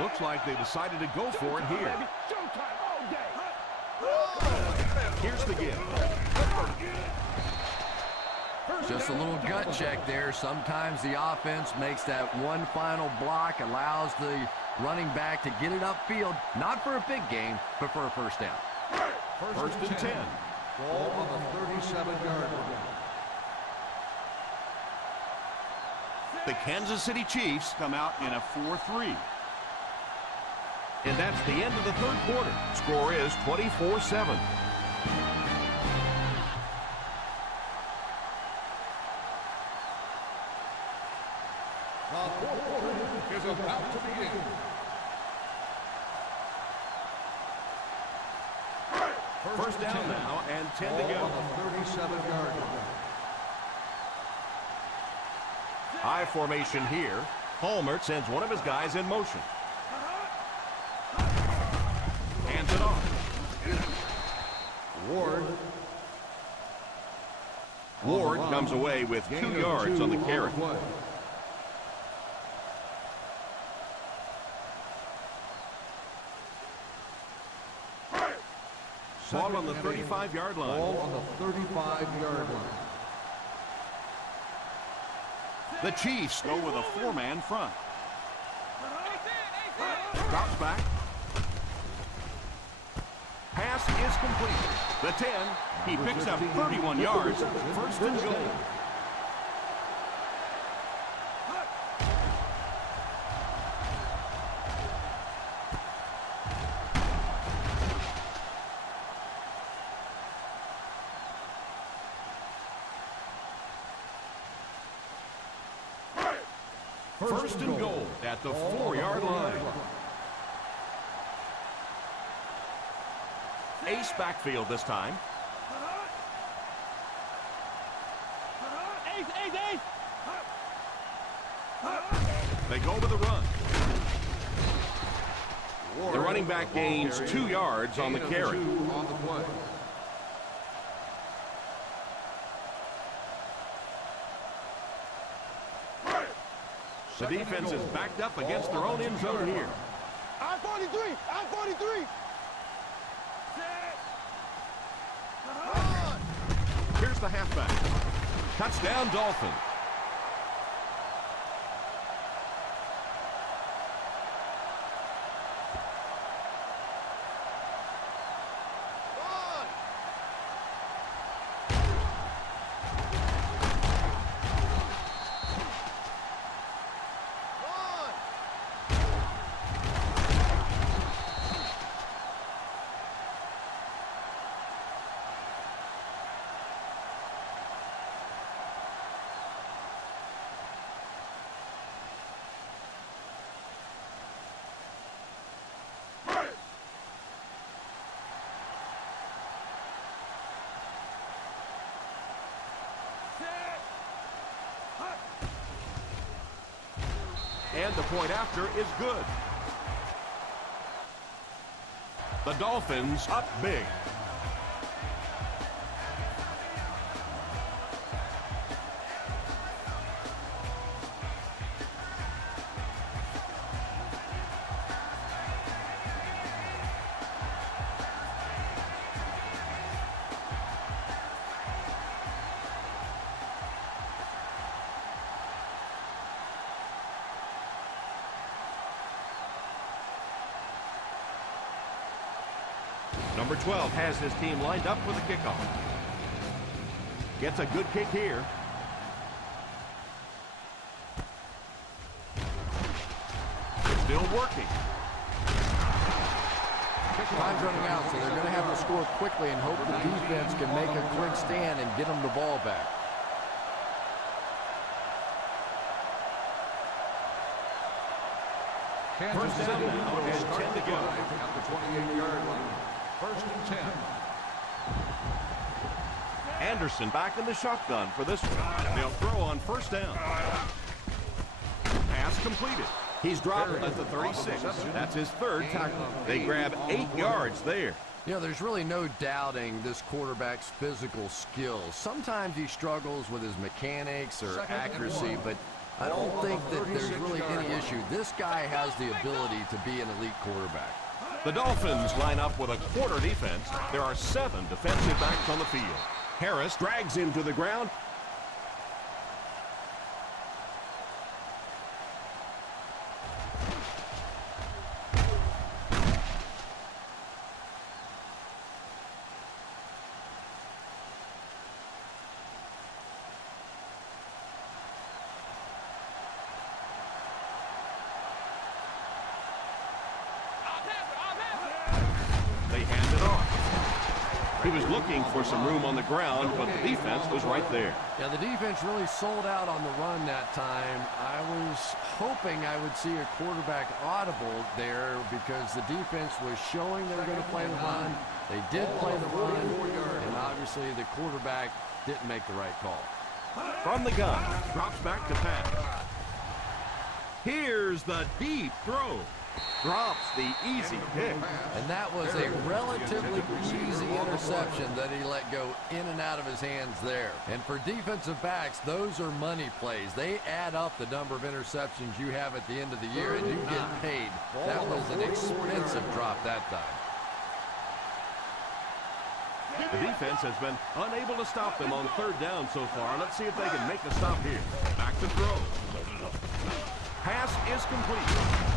Looks like they decided to go for it here. Baby, showtime all day. Here's the give. Just a little gut check there. Sometimes the offense makes that one final block, allows the running back to get it upfield, not for a big game, but for a first down. First and 10. Ball on the 37-yard line. The Kansas City Chiefs Come out in a 4-3. And that's the end of the third quarter. Score is 24-7. The fourth quarter is about to begin. First down now and 10 to Ball go. on the 37-yard line. High formation here. Palmer sends one of his guys in motion. Hands it off. Ward comes away with 2 yards on the carry. Ball on the 35-yard line. Ball on the 35-yard line. The Chiefs go with a 4-man front. Drops back. Pass is complete. The 10. He picks up 31 yards. First and goal. First and goal at the 4-yard line. Ace backfield this time. Ace, ace, ace. They go with the run. The running back gains 2 yards on the carry. On the play. The defense is backed up against their own end zone here. I'm 43. I'm 43. Here's the halfback. Touchdown, Dolphins. And the point after is good. The Dolphins up big. Number 12 has his team lined up for the kickoff. Gets a good kick here. It's still working. Time's running out, so they're going to have to score quickly and hope the defense can make a quick stand and get them the ball back. Kansas First City down now, will and start 10 to the go. drive at the 28-yard line. First and 10. Anderson back in the shotgun for this one. They'll throw on first down. Pass completed. He's dropped at the 36. That's his third tackle. They grab 8 yards there. You know, there's really no doubting this quarterback's physical skills. Sometimes he struggles with his mechanics or accuracy, but I don't think that there's really any issue. This guy has the ability to be an elite quarterback. The Dolphins line up with a quarter defense. There are 7 defensive backs on the field. Harris drags him to the ground. They hand it off. He was looking for some room on the ground, but the defense was right there. Yeah, the defense really sold out on the run that time. I was hoping I would see a quarterback audible there because the defense was showing they were going to play the run. They did play the run, and obviously the quarterback didn't make the right call. From the gun, drops back to pass. Here's the deep throw. Drops the easy pick. And that was a relatively easy interception that he let go in and out of his hands there. And for defensive backs, those are money plays. They add up the number of interceptions you have at the end of the year, and you get paid. That was an expensive drop that time. The defense has been unable to stop them on third down so far. Let's see if they can make a stop here. Back to throw. Pass is complete.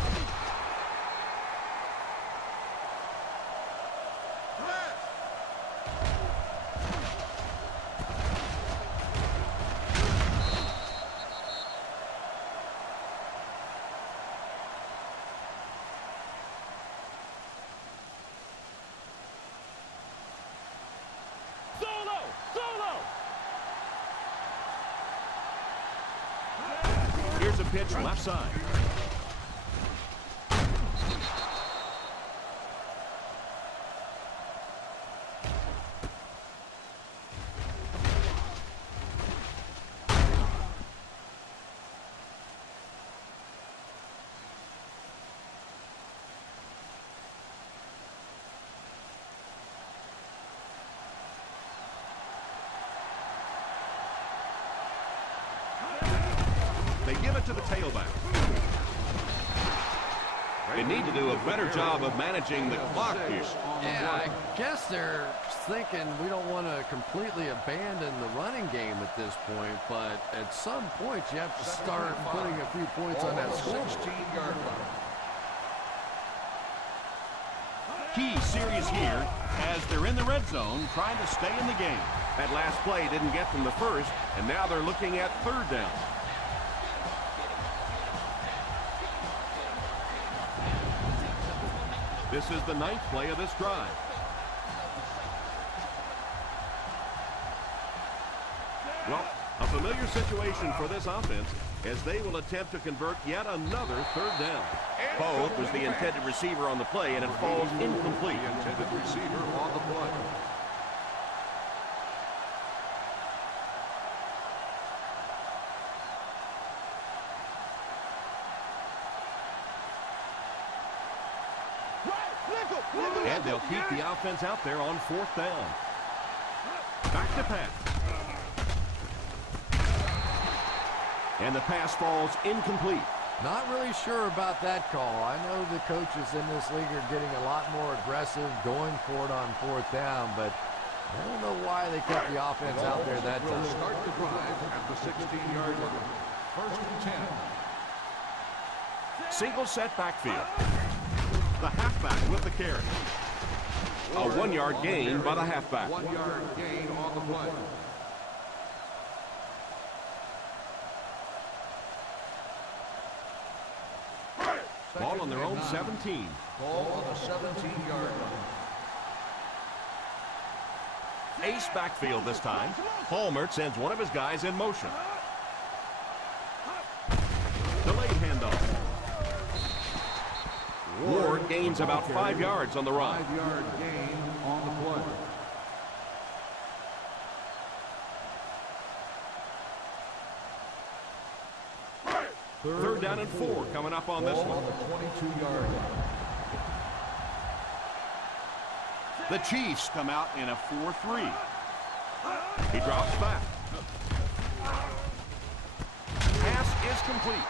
Here's a pitch left side. They give it to the tailback. They need to do a better job of managing the clock here. Yeah, I guess they're thinking we don't want to completely abandon the running game at this point, but at some point you have to start putting a few points on that scoreboard. 16-yard line. Key series here as they're in the red zone trying to stay in the game. That last play didn't get them the first, and now they're looking at third down. This is the 9th play of this drive. Well, a familiar situation for this offense as they will attempt to convert yet another third down. Poe was the intended receiver on the play, and it falls incomplete. The intended receiver on the play. And they'll keep the offense out there on 4th down. Back to pass. And the pass falls incomplete. Not really sure about that call. I know the coaches in this league are getting a lot more aggressive, going for it on 4th down, but I don't know why they kept the offense out there that time. Start the drive at the 16-yard line. 1st and 10. Single set backfield. The halfback with the carry. A 1-yard gain by the halfback. 1-yard gain on the play. Ball on their own 17. Ball on the 17-yard line. Ace backfield this time. Palmer sends one of his guys in motion. Delayed handoff. Ward gains about 5 yards on the run. 5-yard gain on the play. Third down and 4 coming up on this Ball one. on the 22-yard line. The Chiefs Come out in a 4-3. He drops back. Pass is complete.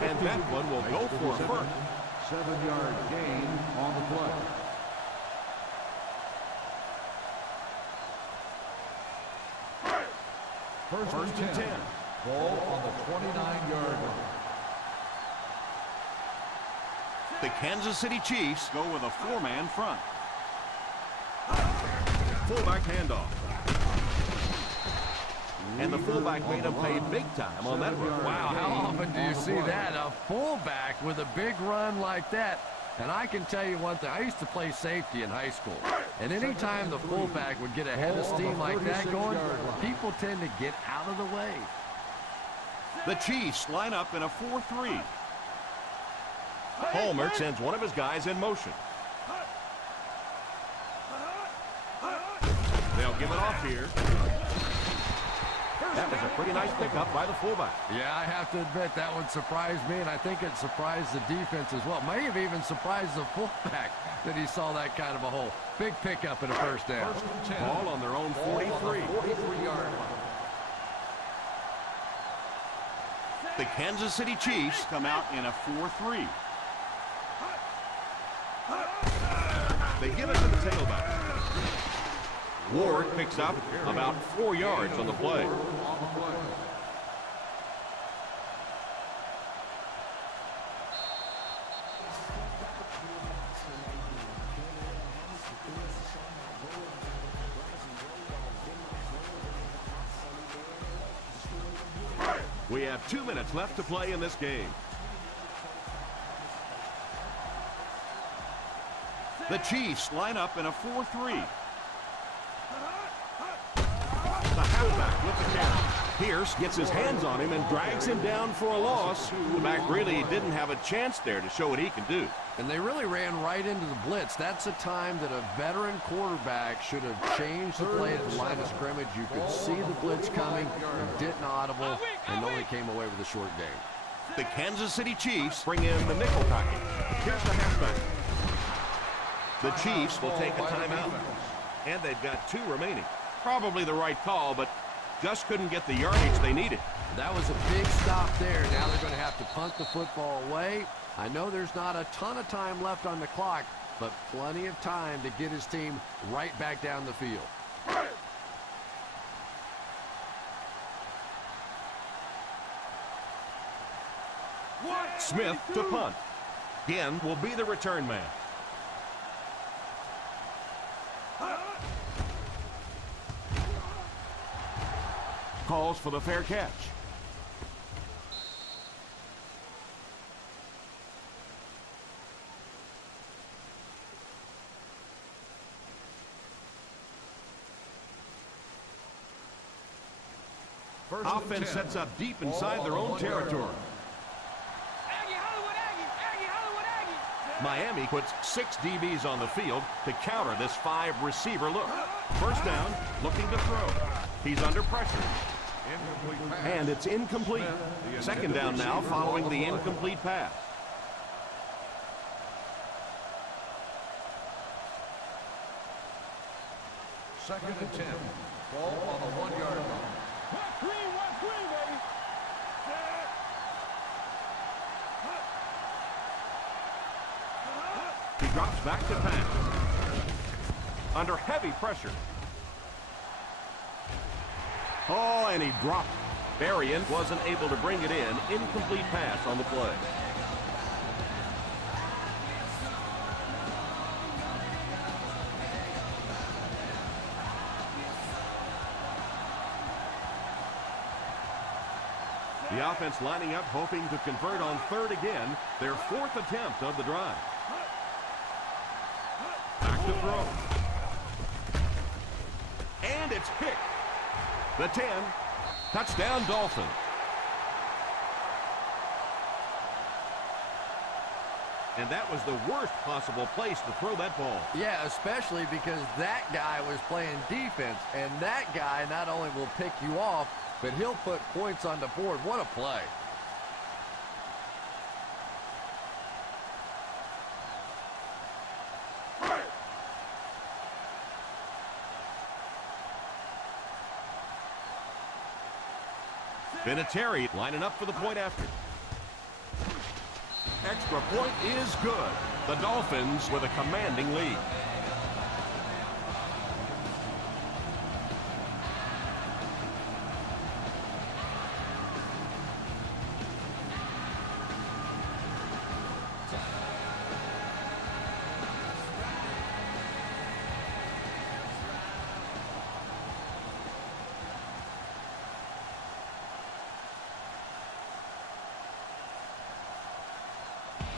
And that one will go for a first. 7-yard gain on the play. First and 10. Ball on the 29-yard line. The Kansas City Chiefs Go with a 4-man front. fullback handoff. And the fullback made him pay big time on that run. Wow, how often do you see that? A fullback with a big run like that. And I can tell you one thing. I used to play safety in high school. And anytime the fullback would get a head of steam like that going, people tend to get out of the way. The Chiefs line up in a 4-3. Palmer sends one of his guys in motion. They'll give it off here. That was a pretty nice pickup by the fullback. Yeah, I have to admit that one surprised me, and I think it surprised the defense as well. May have even surprised the fullback that he saw that kind of a hole. Big pickup and a first down. Ball on their own 43. 43-yard line. The Kansas City Chiefs Come out in a 4-3. They give it to the tailback. Ward picks up about 4 yards on the play. On the play. We have 2 minutes left to play in this game. The Chiefs line up in a 4-3. The halfback with the carry. Pierce gets his hands on him and drags him down for a loss. The back really didn't have a chance there to show what he can do. And they really ran right into the blitz. That's a time that a veteran quarterback should have changed the play at the line of scrimmage. You could see the blitz coming, didn't audible, and only came away with a short gain. The Kansas City Chiefs bring in the nickel package. Here's the halfback. The Chiefs will take a timeout. And they've got 2 remaining. Probably the right call, but just couldn't get the yardage they needed. That was a big stop there. Now they're going to have to punt the football away. I know there's not a ton of time left on the clock, but plenty of time to get his team right back down the field. Smith to punt. Again will be the return man. Calls for the fair catch. Offense sets up deep inside their own territory. Miami puts 6 DBs on the field to counter this 5-receiver look. First down, looking to throw. He's under pressure. And it's incomplete. Second down now following the incomplete pass. Second and 10. Ball on the 1-yard line. West Green, baby. He drops back to pass. Under heavy pressure. Oh, and he dropped. Berrien wasn't able to bring it in. Incomplete pass on the play. The offense lining up, hoping to convert on third again. Their fourth attempt of the drive. Back to throw. And it's picked. The 10. Touchdown, Dolphins. And that was the worst possible place to throw that ball. Yeah, especially because that guy was playing defense, and that guy not only will pick you off, but he'll put points on the board. What a play. Vinatieri lining up for the point after. Extra point is good. The Dolphins with a commanding lead.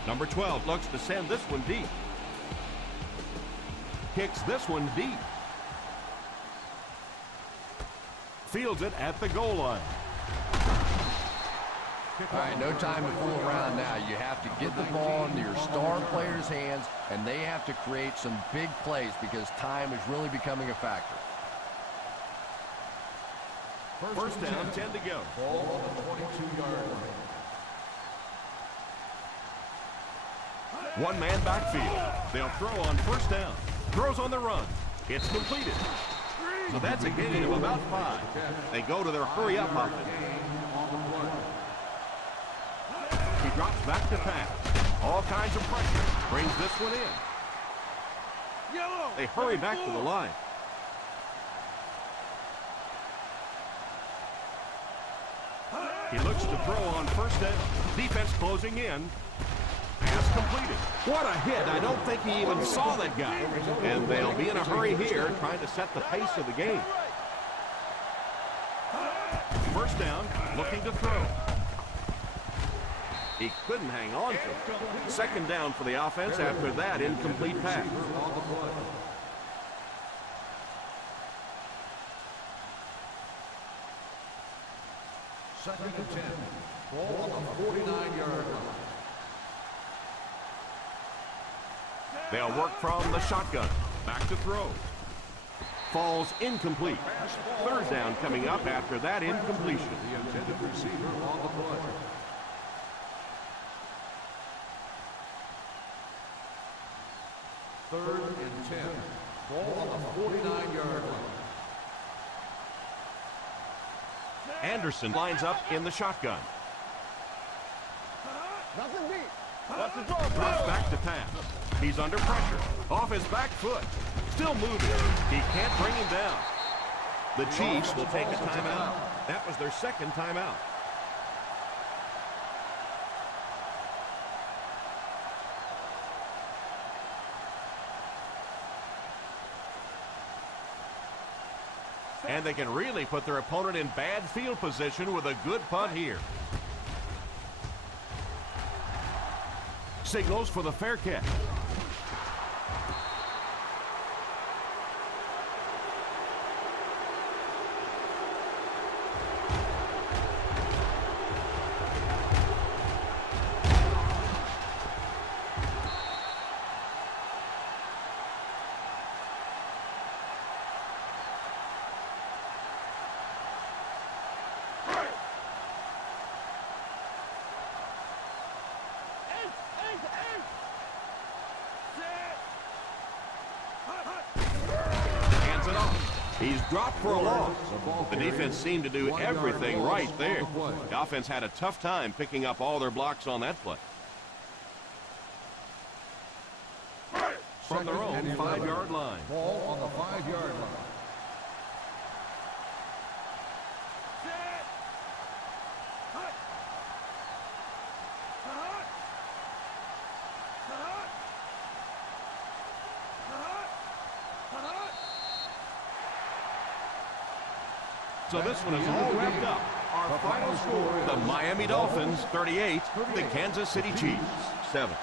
Number 12 looks to send this one deep. Kicks this one deep. Fields it at the goal line. All right, no time to fool around now. You have to get the ball into your star players' hands, and they have to create some big plays because time is really becoming a factor. First down, 10 to go. Ball on the 22-yard line. One-man backfield. They'll throw on first down. Throws on the run. It's completed. So that's a gain of about 5. They go to their hurry-up offense. He drops back to pass. All kinds of pressure. Brings this one in. They hurry back to the line. He looks to throw on first down. Defense closing in. Pass completed. What a hit. I don't think he even saw that guy. And they'll be in a hurry here, trying to set the pace of the game. First down, looking to throw. He couldn't hang on to it. Second down for the offense after that incomplete pass. Second and 10. Ball on the 49-yard line. They'll work from the shotgun. Back to throw. Falls incomplete. Third down coming up after that incompletion. The intended receiver on the play. Third and 10. Ball on the 49-yard line. Anderson lines up in the shotgun. Nothing deep. What's the draw? Drops back to pass. He's under pressure. Off his back foot. Still moving. He can't bring him down. The Chiefs will take a timeout. That was their second timeout. And they can really put their opponent in bad field position with a good punt here. Signals for the fair catch. He's dropped for a loss. The defense seemed to do everything right there. The offense had a tough time picking up all their blocks on that play. From their own 5-yard line. Ball on the 5-yard line. So this one is all wrapped up. Our final score, the Miami Dolphins 38, the Kansas City Chiefs 7.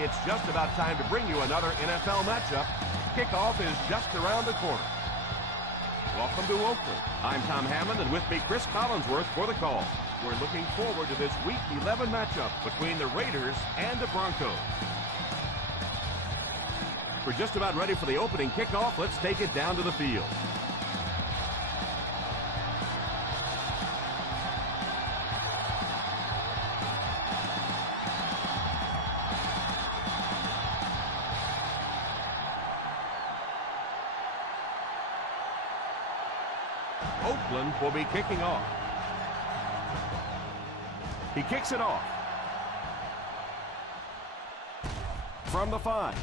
It's just about time to bring you another NFL matchup. Kickoff is just around the corner. Welcome to Oakland. I'm Tom Hammond, and with me, Chris Collinsworth for the call. We're looking forward to this Week 11 matchup between the Raiders and the Broncos. We're just about ready for the opening kickoff. Let's take it down to the field. Oakland will be kicking off. He kicks it off. From the 5.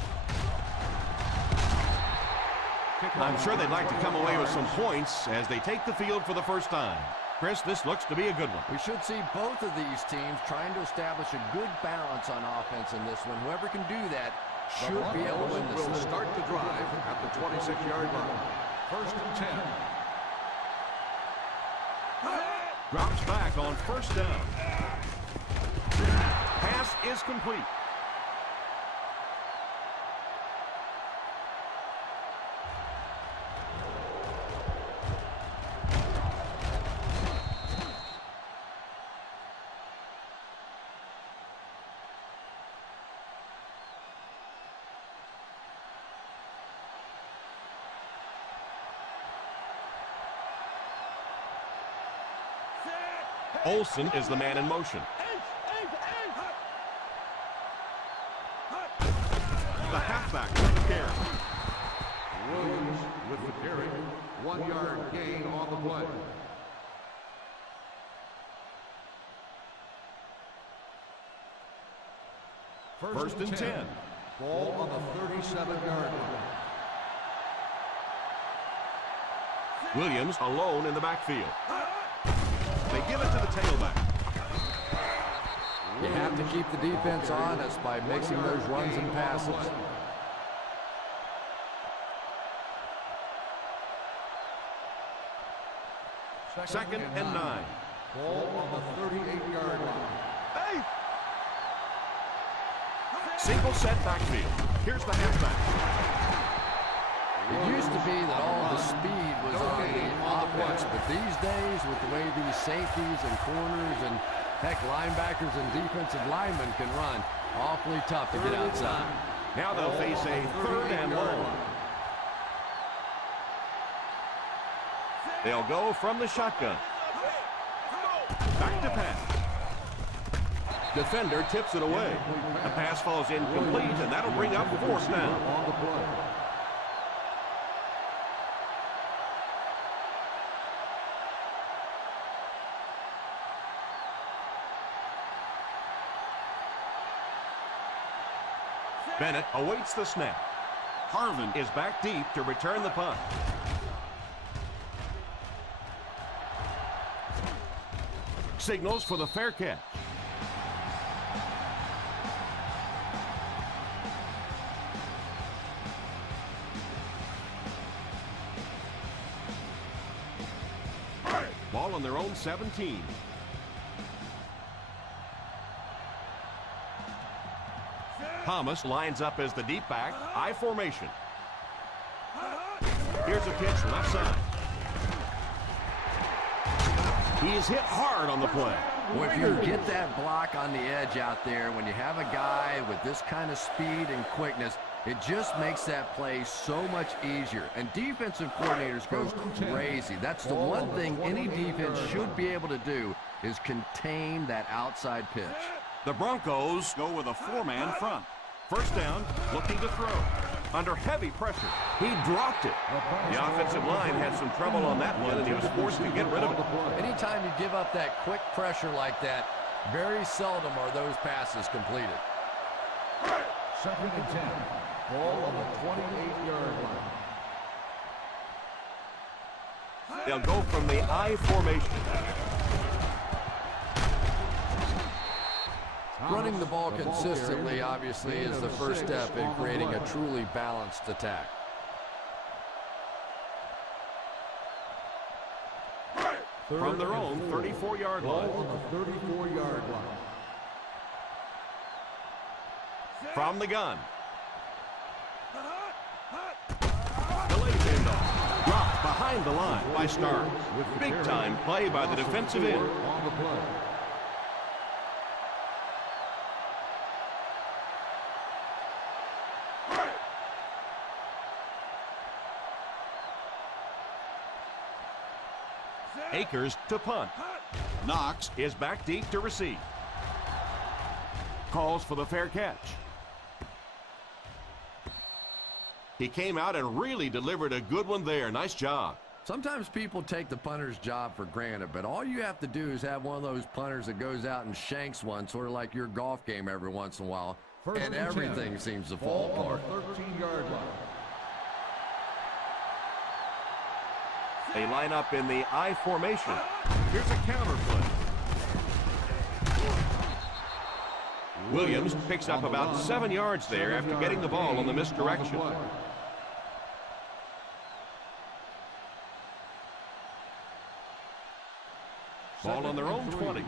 I'm sure they'd like to come away with some points as they take the field for the first time. Chris, this looks to be a good one. We should see both of these teams trying to establish a good balance on offense in this one. Whoever can do that should be able to win this. Will start the drive at the 26-yard line. First and 10. Drops back on first down. Pass is complete. Olsen is the man in motion. The halfback with the carry. Williams with the carry. 1-yard gain on the play. First and 10. Ball on the 37-yard line. Williams alone in the backfield. They give it to the tailback. You have to keep the defense honest by mixing those runs and passes. Second and 9. Ball on the 38-yard line. Single set backfield. Here's the halfback. It used to be that all the speed was on the offense, but these days, with the way these safeties and corners and, heck, linebackers and defensive linemen can run, awfully tough to get outside. Now they'll face a third and long. They'll go from the shotgun. Back to pass. Defender tips it away. The pass falls incomplete, and that'll bring up fourth down. On the play. Bennett awaits the snap. Harvin is back deep to return the punt. Signals for the fair catch. Ball on their own 17. Thomas lines up as the deep back, I formation. Here's a pitch left side. He is hit hard on the play. Well, if you get that block on the edge out there, when you have a guy with this kind of speed and quickness, it just makes that play so much easier. And defensive coordinators go crazy. That's the one thing any defense should be able to do is contain that outside pitch. The Broncos go with a 4-man front. First down, looking to throw. Under heavy pressure, he dropped it. The offensive line had some trouble on that one, and he was forced to get rid of it. Anytime you give up that quick pressure like that, very seldom are those passes completed. Second and 10. Ball on the 28-yard line. They'll go from the I formation. Running the ball consistently, obviously, is the first step in creating a truly balanced attack. From their own 34-yard line. Ball on the 34-yard line. From the gun. Delayed handoff. Dropped behind the line by Starks. Big-time play by the defensive end. On the play. Akers to punt. Knox Is back deep to receive. Calls for the fair catch. He came out and really delivered a good one there. Nice job. Sometimes people take the punter's job for granted, but all you have to do is have one of those punters that goes out and shanks one, sort of like your golf game every once in a while, First and and 10. everything seems to fall Ball apart. on the 13-yard line. They line up in the I formation. Here's a counter play. Williams picks up about 7 yards there after getting the ball on the misdirection. Ball on their own 20.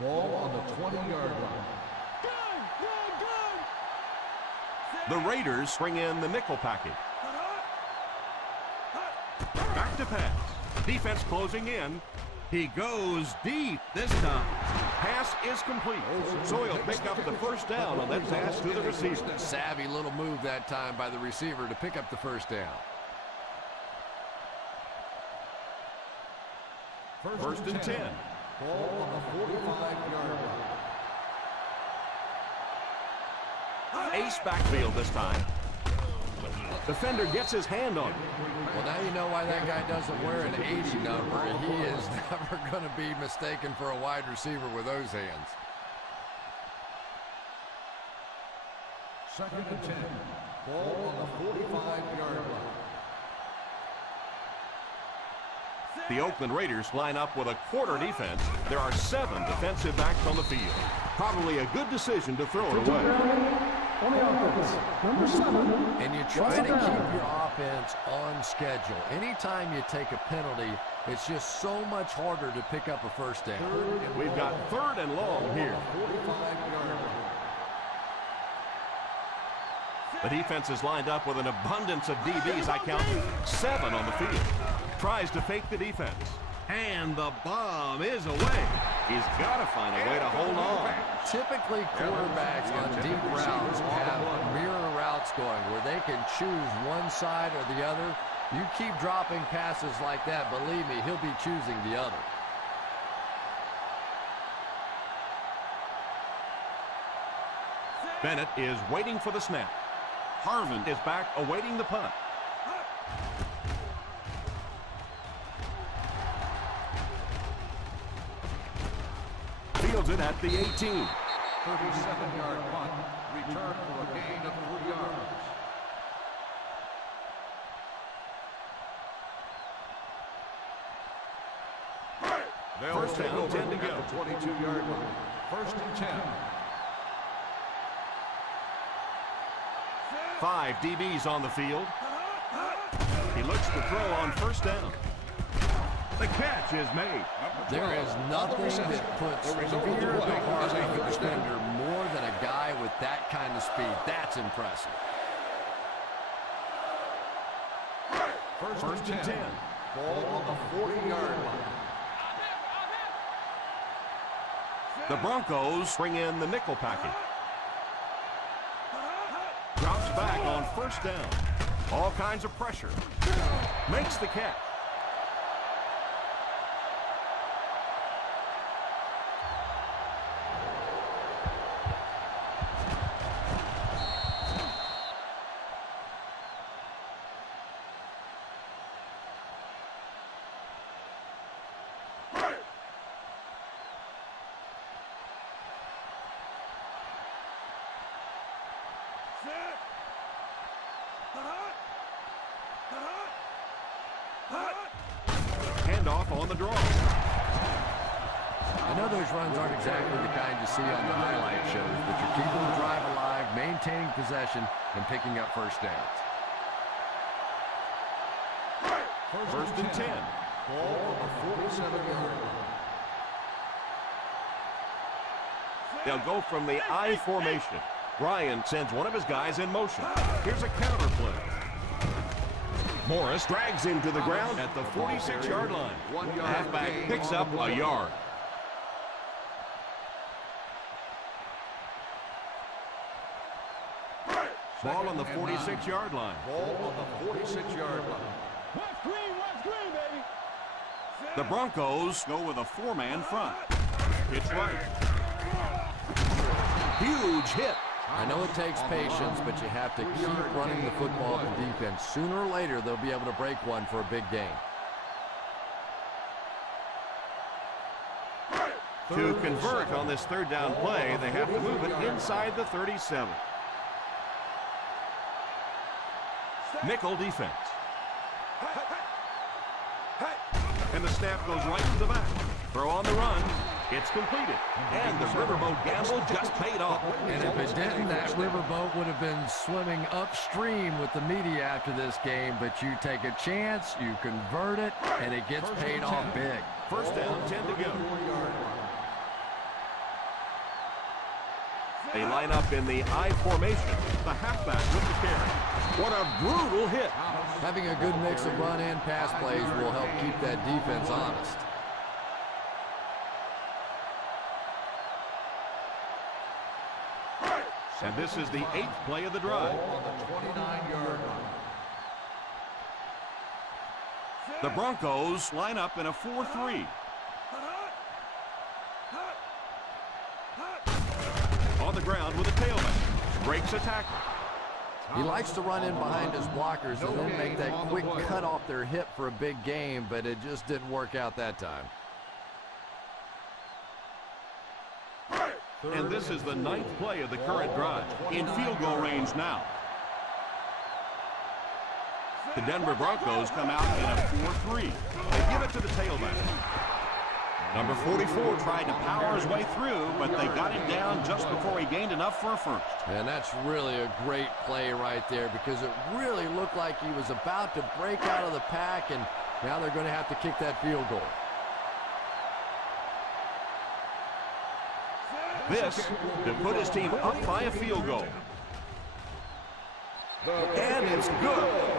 Ball on the 20-yard line. The Raiders bring in the nickel package. Back to pass. Defense closing in. He goes deep this time. Pass is complete. So he'll pick up the first down on that pass to the receiver. Savvy little move that time by the receiver to pick up the first down. First and 10. Ball on the 45-yard line. Ace backfield this time. Defender gets his hand on it. Well, now you know why that guy doesn't wear an 80 number. He is never going to be mistaken for a wide receiver with those hands. Second and 10. Ball on the 45-yard line. The Oakland Raiders line up with a quarter defense. There are 7 defensive backs on the field. Probably a good decision to throw it away. On the offense, number 7. And you try to keep your offense on schedule. Anytime you take a penalty, it's just so much harder to pick up a first down. We've got 3rd and long here. 45-yard line. The defense is lined up with an abundance of DBs. I count 7 on the field. Tries to fake the defense. And the bomb is away. He's got to find a way to hold on. Typically, quarterbacks on deep routes have mirror routes going where they can choose one side or the other. You keep dropping passes like that, believe me, he'll be choosing the other. Bennett is waiting for the snap. Harvin is back awaiting the punt. Fields it at the 18. 37-yard punt. Return for a gain of 3 yards. First down, 10 to go. 22-yard line. First and 10. 5 DBs on the field. He looks to throw on first down. The catch is made. There is nothing that puts fear in the heart of a defender more than a guy with that kind of speed. That's impressive. First and 10. Ball on the 40-yard line. The Broncos bring in the nickel package. Drops back on first down. All kinds of pressure. Makes the catch. Handoff on the draw. I know those runs aren't exactly the kind you see on the highlight shows, but you're keeping the drive alive, maintaining possession, and picking up first downs. First and 10. Ball on the 47-yard line. They'll go from the I formation. Ryan sends one of his guys in motion. Here's a counter play. Morris drags him to the ground at the 46-yard line. The halfback picks up a yard. Ball on the 46-yard line. Ball on the 46-yard line. West green, baby. The Broncos go with a 4-man front. It's right. Huge hit. I know it takes patience, but you have to keep running the football to defense. Sooner or later, they'll be able to break one for a big gain. To convert on this third down play, they have to move it inside the 37. Nickel defense. And the snap goes right to the back. Throw on the run. It's completed. And the riverboat gamble just paid off. And if it didn't, that riverboat would have been swimming upstream with the media after this game. But you take a chance, you convert it, and it gets paid off big. First down, 10 to go. They line up in the I formation. The halfback with the carry. What a brutal hit. Having a good mix of run and pass plays will help keep that defense honest. And this is the 8th play of the drive. On the 29-yard line. The Broncos line up in a 4-3. On the ground with a tailback. Breaks a tackle. He likes to run in behind his blockers and then make that quick cut off their hip for a big game, but it just didn't work out that time. And this is the 9th play of the current drive. In field goal range now. The Denver Broncos come out in a 4-3. They give it to the tailback. Number 44 tried to power his way through, but they got him down just before he gained enough for a first. And that's really a great play right there because it really looked like he was about to break out of the pack, and now they're going to have to kick that field goal. This to put his team up by a field goal. And it's good.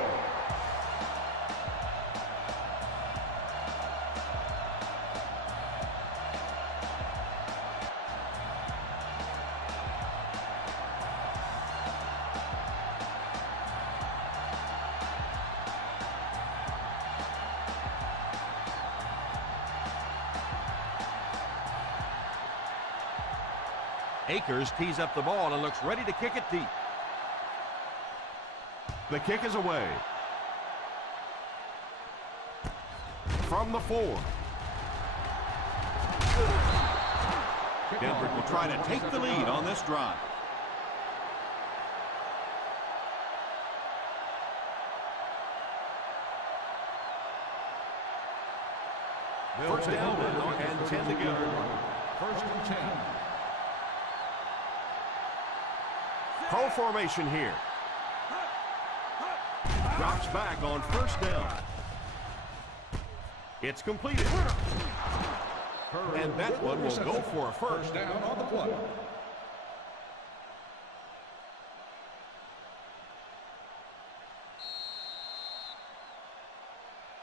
Akers tees up the ball and looks ready to kick it deep. The kick is away. From the 4. Denver will try to take the lead on this drive. First down and 10 to go. First and 10. Call formation here. Drops back on first down. It's completed. And that one will go for a first. Down on the play.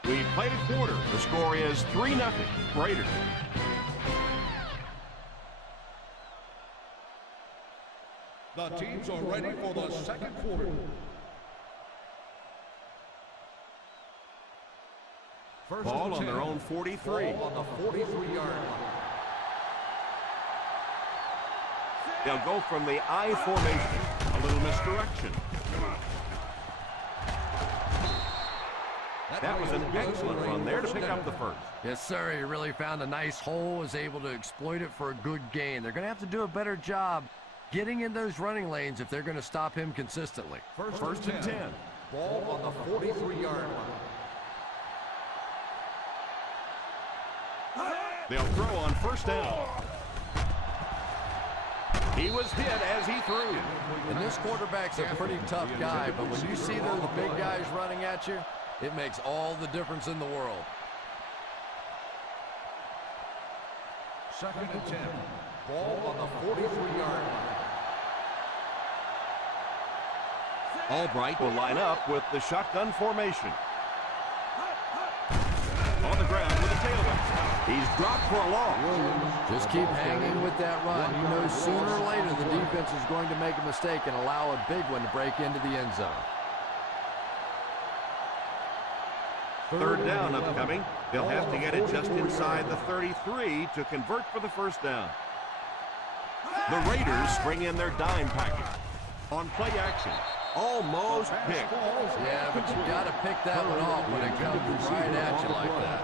We played a quarter. The score is 3-0 Raiders. The teams are ready for the second quarter. First Ball and on 10. their own 43. Ball on the 43-yard line. They'll go from the I formation. A little misdirection. That was an excellent run there to pick up the first. Yes, sir. He really found a nice hole, was able to exploit it for a good gain. They're going to have to do a better job getting in those running lanes if they're going to stop him consistently. First and 10. Ball on the 43-yard line. They'll throw on first down. He was hit as he threw. And this quarterback's a pretty tough guy, but when you see those big guys running at you, it makes all the difference in the world. Second and 10. Ball on the 43-yard line. Albright will line up with the shotgun formation. On the ground with a tailback. He's dropped for a loss. Just keep hanging with that run. You know sooner or later the defense is going to make a mistake and allow a big one to break into the end zone. Third down upcoming. They'll have to get it just inside the 33 to convert for the first down. The Raiders bring in their dime package. On play action, almost picked. Yeah, but you got to pick that one off when it comes right at you like that.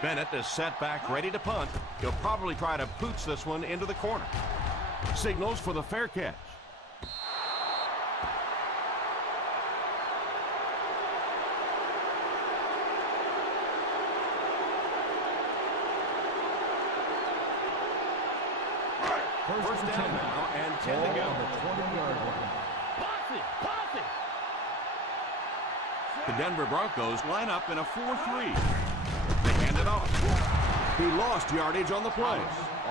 Bennett is set back, ready to punt. He'll probably try to pooch this one into the corner. Signals for the fair catch. First down now and 10 to go. The Denver Broncos line up in a 4-3. They hand it off. He lost yardage on the play.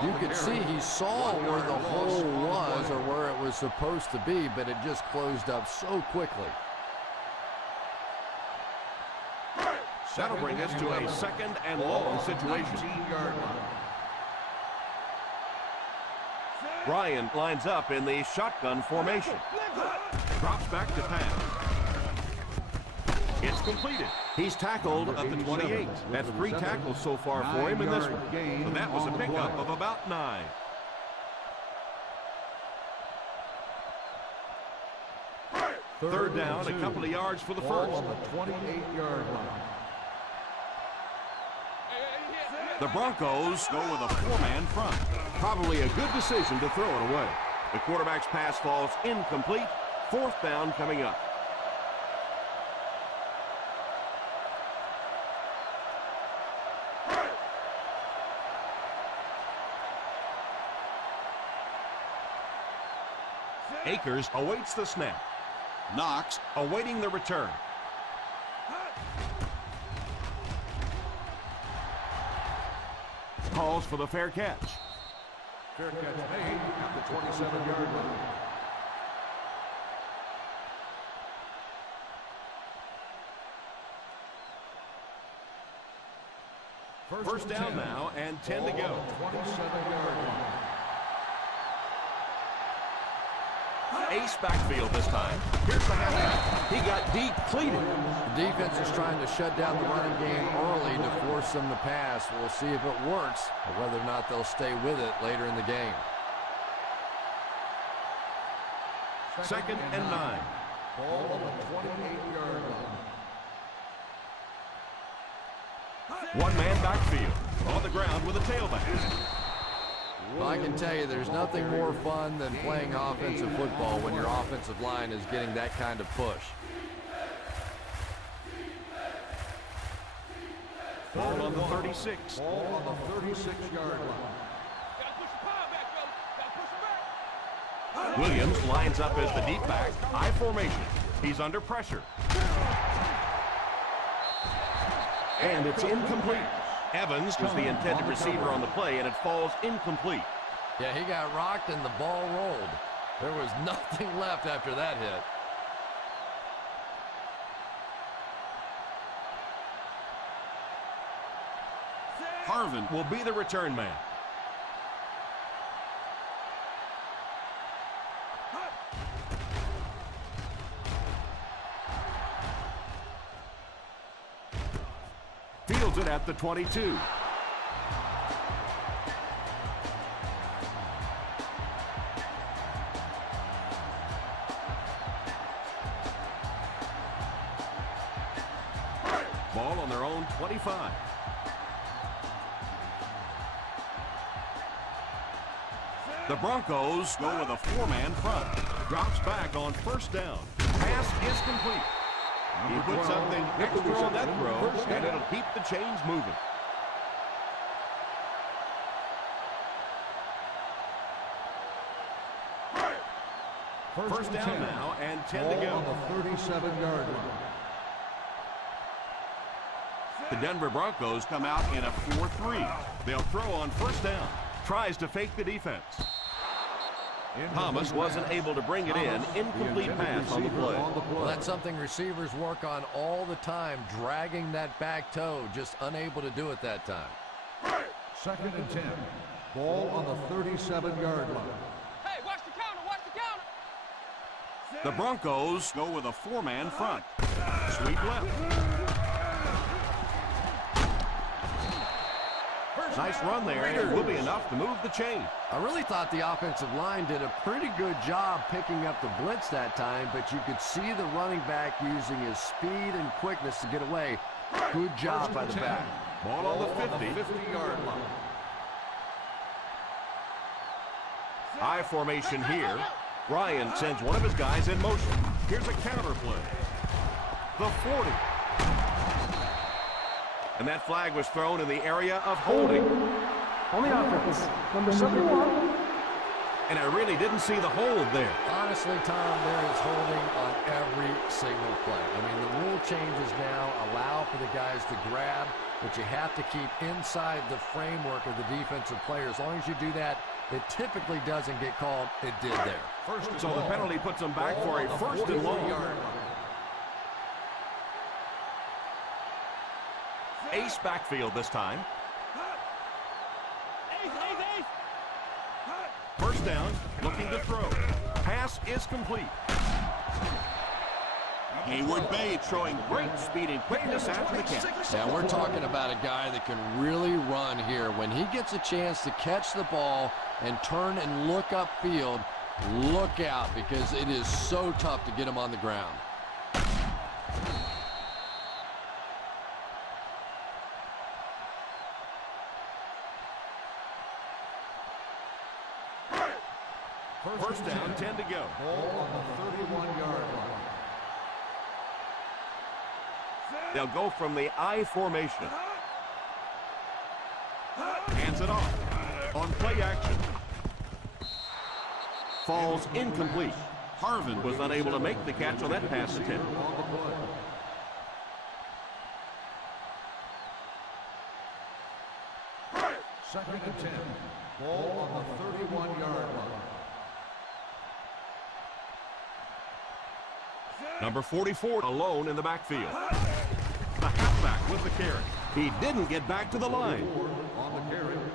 You could see he saw where the hole was or where it was supposed to be, but it just closed up so quickly. That'll bring us to a second and long situation. Ryan lines up in the shotgun formation. Drops back to pass. It's completed. He's tackled at the 28. That's 3 tackles so far for him in this one. And that was a pickup of about 9. Third down, a couple of yards for the first. On the 28-yard line. The Broncos go with a 4-man front. Probably a good decision to throw it away. The quarterback's pass falls incomplete. Fourth down coming up. Akers awaits the snap. Knox awaiting the return. Calls for the fair catch. Fair catch made at the 27-yard line. First down now and 10 to go. 27-yard line. Ace backfield this time. Here's the halfback. He got depleted. The defense is trying to shut down the running game early to force them to pass. We'll see if it works or whether or not they'll stay with it later in the game. Second and 9. Ball on the 28-yard line. One man backfield. On the ground with a tailback. Well, I can tell you there's nothing more fun than playing offensive football when your offensive line is getting that kind of push. Ball on the 36. Ball on the 36-yard line. Williams lines up as the deep back. I formation. He's under pressure. And it's incomplete. Evans was the intended receiver on the play, and it falls incomplete. Yeah, he got rocked and the ball rolled. There was nothing left after that hit. Harvin will be the return man. Fields it at the 22. Ball on their own 25. The Broncos go with a 4-man front. Drops back on first down. Pass is complete. He puts something extra on that throw, and it'll keep the chains moving. First down now and 10 to go. On the 37-yard line. The Denver Broncos come out in a 4-3. They'll throw on first down. Tries to fake the defense. Thomas wasn't able to bring it in. Incomplete pass on the play. Well, that's something receivers work on all the time, dragging that back toe, just unable to do it that time. 2nd and 10. Ball on the 37-yard line. Hey, watch the counter, watch the counter. The Broncos go with a 4-man front. Sweep left. Nice run there, and it will be enough to move the chain. I really thought the offensive line did a pretty good job picking up the blitz that time, but you could see the running back using his speed and quickness to get away. Good job by the back. Ball on the 50-yard line. I formation here. Ryan sends one of his guys in motion. Here's a counter play. The 40. And that flag was thrown in the area of holding. On the offense, number 71. And I really didn't see the hold there. Honestly, Tom, there is holding on every single play. I mean, the rule changes now allow for the guys to grab, but you have to keep inside the framework of the defensive player. As long as you do that, it typically doesn't get called. It did there. So the penalty puts them back for a first and long. Ace backfield this time. First down, looking to throw. Pass is complete. Hayward Bates showing great speed and quickness after the catch. Now we're talking about a guy that can really run here. When he gets a chance to catch the ball and turn and look upfield, look out, because it is so tough to get him on the ground. First down, 10 to go. Ball on the 31-yard line. They'll go from the I formation. Hands it off. On play action. Falls incomplete. Harvin was unable to make the catch on that pass attempt. Second and 10. Ball on the 31-yard line. Number 44 alone in the backfield. The halfback with the carry. He didn't get back to the line.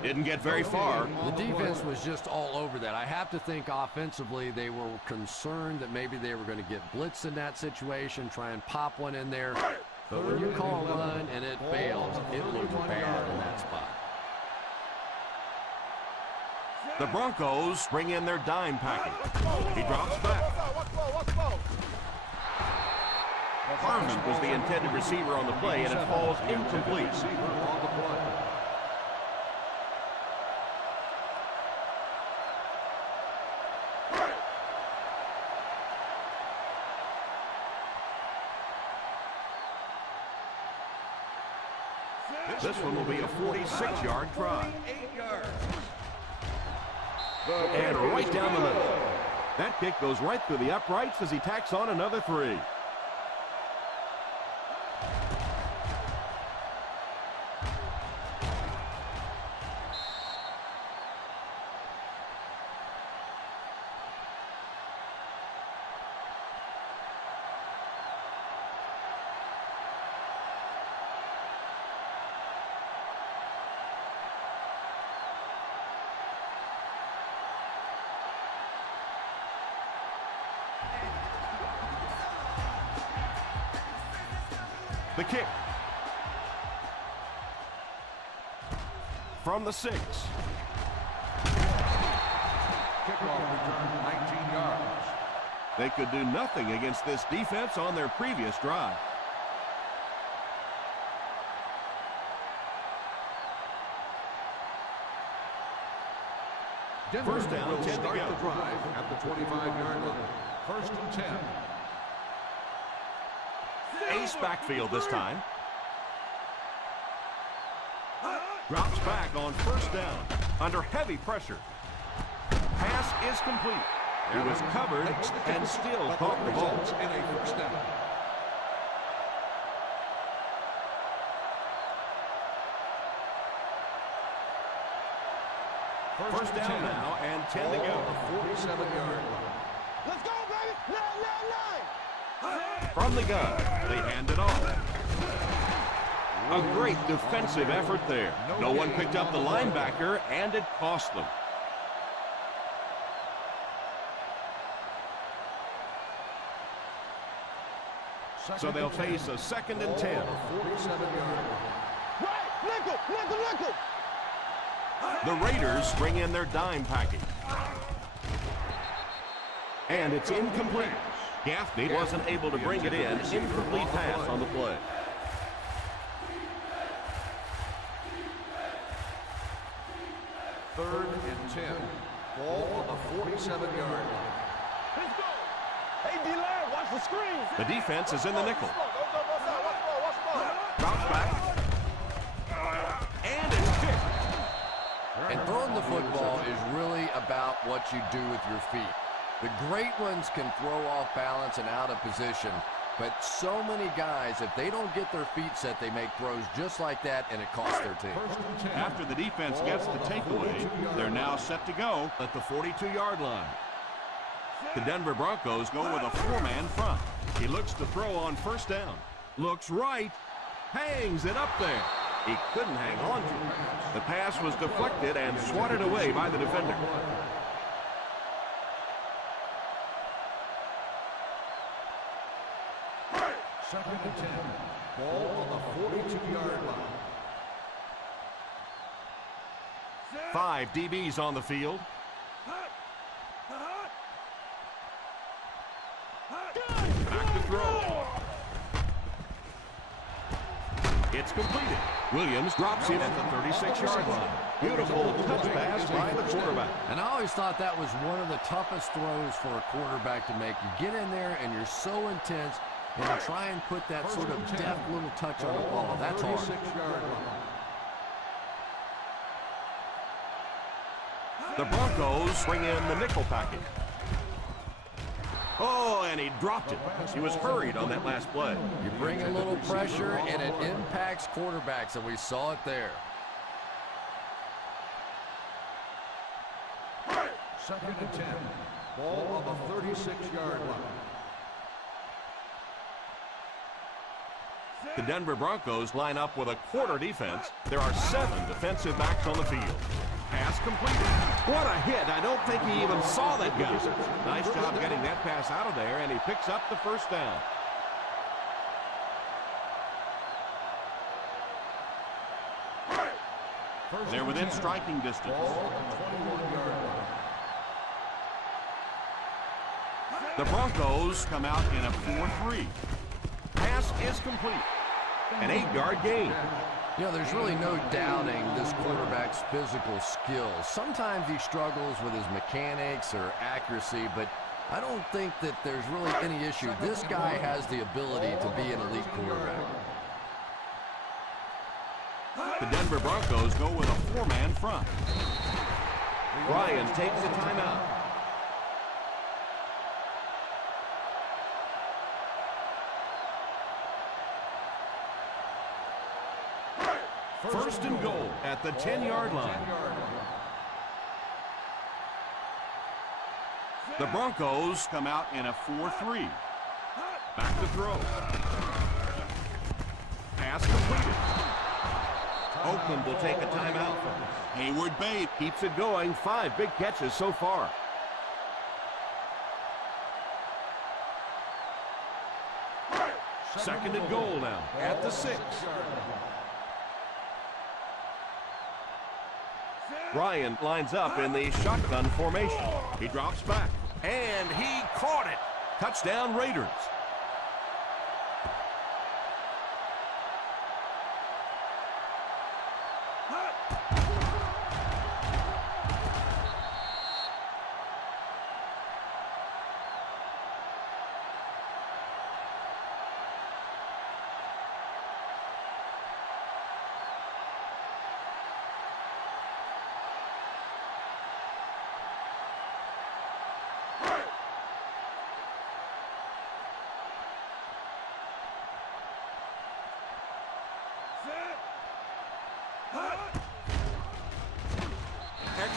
Didn't get very far. The defense was just all over that. I have to think offensively they were concerned that maybe they were going to get blitzed in that situation, try and pop one in there. But when you call a run and it fails, it looks bad in that spot. The Broncos bring in their dime package. He drops back. Harmon was the intended receiver on the play, and it falls incomplete. This one will be a 46-yard try. And right down the middle. That kick goes right through the uprights as he tacks on another 3. The kick. From the 6. Kickoff return 19 yards. They could do nothing against this defense on their previous drive. First down, will 10 to start go. the drive at the 25-yard line. First and 10. Ace backfield this time. Drops back on first down. Under heavy pressure. Pass is complete. He was covered and still caught the ball. In a first down. First down now and 10 to go. 47-yard line. Let's go, baby. Line. From the gun, they hand it off. A great defensive effort there. No one picked up the linebacker, and it cost them. So they'll face a 2nd and 10. 47-yard line. Right. Nickel. The Raiders bring in their dime package. And it's incomplete. Gaffney wasn't able to bring it in. Incomplete pass on the play. Third and 10. Ball on the 47-yard line. Let's go. Hey, D-line, watch the screen. The defense is in the nickel. Watch the ball. Drops back. And it's kicked. And throwing the football is really about what you do with your feet. The great ones can throw off balance and out of position, but so many guys, if they don't get their feet set, they make throws just like that, and it costs their team. After the defense gets the takeaway, they're now set to go at the 42-yard line. The Denver Broncos go with a 4-man front. He looks to throw on first down. Looks right. Hangs it up there. He couldn't hang on to it. The pass was deflected and swatted away by the defender. Second and 10. Ball on the 42-yard line. 5 DBs on the field. Back to throw. It's completed. Williams drops in at the 36-yard line. Beautiful touch pass by the quarterback. And I always thought that was one of the toughest throws for a quarterback to make. You get in there and you're so intense, and you try and put that sort of deft little touch on the ball. That's hard. 36-yard line. The Broncos bring in the nickel package. Oh, and he dropped it. He was hurried on that last play. You bring a little pressure, and it impacts quarterbacks, and we saw it there. Second and 10. Ball on the 36-yard line. The Denver Broncos line up with a quarter defense. There are 7 defensive backs on the field. Pass completed. What a hit. I don't think he even saw that guy. Nice job getting that pass out of there, and he picks up the first down. They're within striking distance. Ball on the 21-yard line. The Broncos come out in a 4-3. Pass is complete. An 8-yard gain. You know, there's really no doubting this quarterback's physical skills. Sometimes he struggles with his mechanics or accuracy, but I don't think that there's really any issue. This guy has the ability to be an elite quarterback. The Denver Broncos go with a 4-man front. Ryan takes a timeout. First and goal at the 10-yard line. The Broncos come out in a 4-3. Back to throw. Pass completed. Oakland will take a timeout. Hayward Bay keeps it going. 5 big catches so far. Second and goal now at the 6. Ryan lines up in the shotgun formation. He drops back, and he caught it. Touchdown Raiders.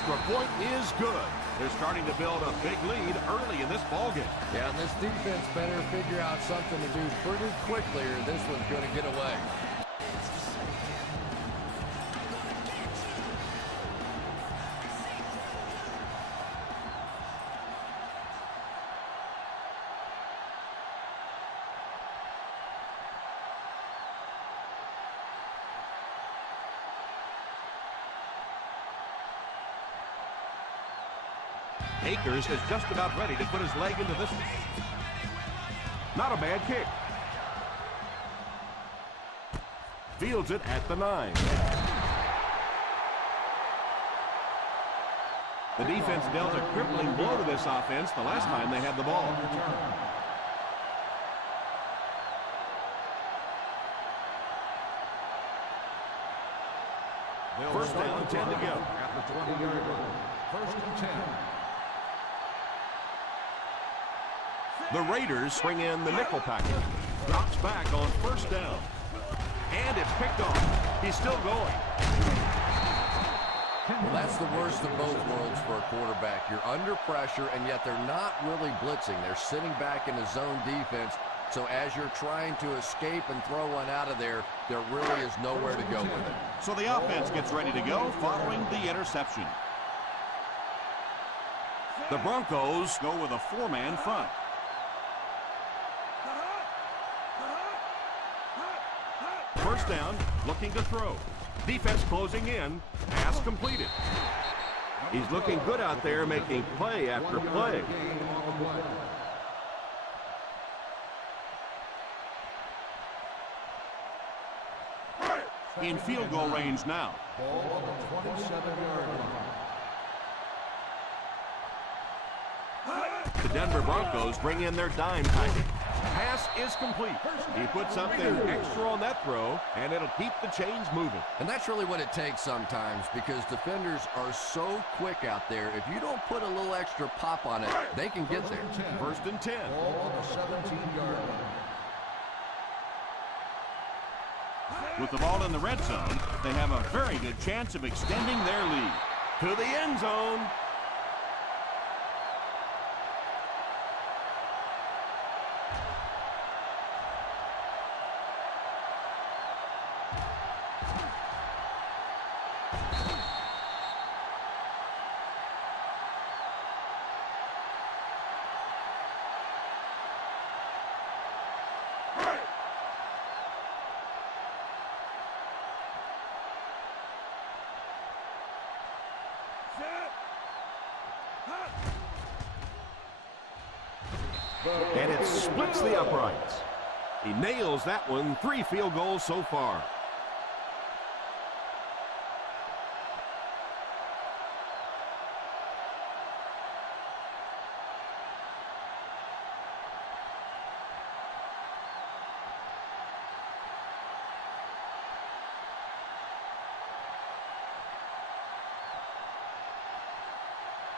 extra point is good. They're starting to build a big lead early in this ballgame. Yeah, and this defense better figure out something to do pretty quickly or this one's going to get away. Akers is just about ready to put his leg into this one. Not a bad kick. Fields it at the 9. The defense dealt a crippling blow to this offense the last time they had the ball. First down, 10 to go. At the 20-yard line. First and 10. The Raiders bring in the nickel package. Drops back on first down. And it's picked off. He's still going. Well, that's the worst of both worlds for a quarterback. You're under pressure, and yet they're not really blitzing. They're sitting back in a zone defense. So as you're trying to escape and throw one out of there, there really is nowhere to go with it. So the offense gets ready to go following the interception. The Broncos go with a 4-man front. First down, looking to throw. Defense closing in. Pass completed. He's looking good out there, making play after play. In field goal range now. Ball on the 27-yard line. The Denver Broncos bring in their dime package. Pass is complete. He put something extra on that throw, and it'll keep the chains moving. And that's really what it takes sometimes because defenders are so quick out there. If you don't put a little extra pop on it, they can get there. First and 10. Ball on the 17-yard line. With the ball in the red zone, they have a very good chance of extending their lead. To the end zone. And it splits the uprights. He nails that one. 3 field goals so far.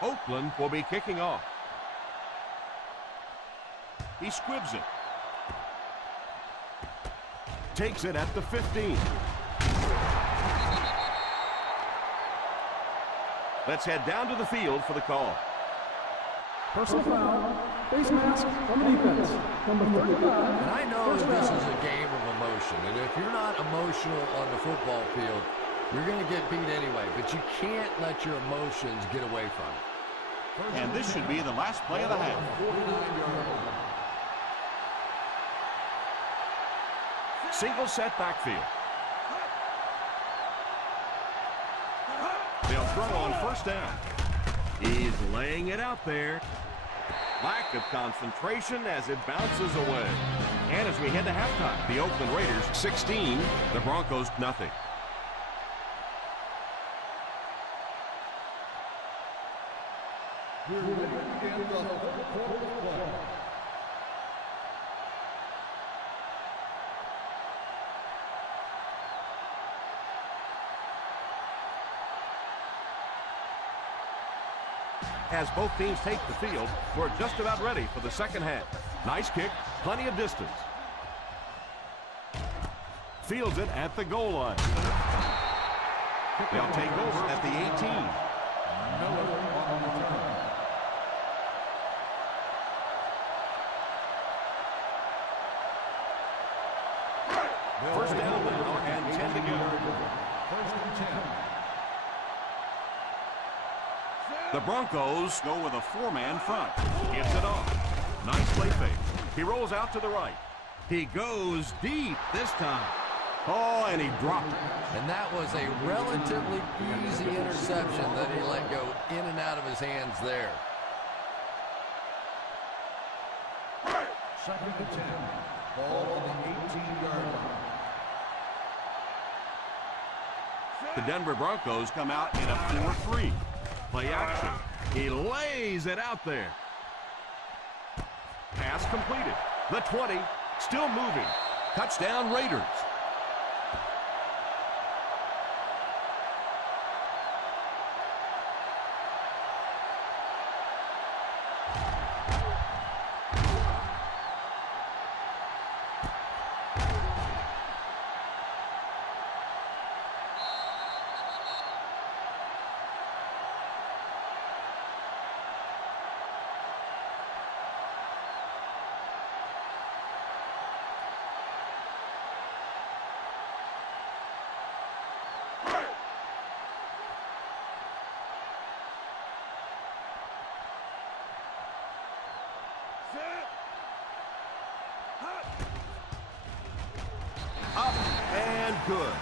Oakland will be kicking off. He squibs it. Takes it at the 15. Let's head down to the field for the call. Personal foul. Face mask on the defense. Number 35. And I know that this is a game of emotion, and if you're not emotional on the football field, you're going to get beat anyway, but you can't let your emotions get away from it. And this should be the last play of the half. 49-yard line. Single set backfield. They'll throw on first down. He's laying it out there. Lack of concentration as it bounces away. And as we head to halftime, the Oakland Raiders 16, the Broncos nothing. We're ready to begin the third quarter of play. As both teams take the field, we're just about ready for the second half. Nice kick, plenty of distance. Fields it at the goal line. They'll take over at the 18. Miller on the return. First down now and 10 to go. First and 10. The Broncos go with a four-man front. Gets it off. Nice play fake. He rolls out to the right. He goes deep this time. Oh, and he dropped it. And that was a relatively easy interception that he let go in and out of his hands there. Second and 10. Ball on the 18-yard line. The Denver Broncos come out in a 4-3. Play action. He lays it out there. Pass completed. The 20, still moving. Touchdown Raiders. Up and good.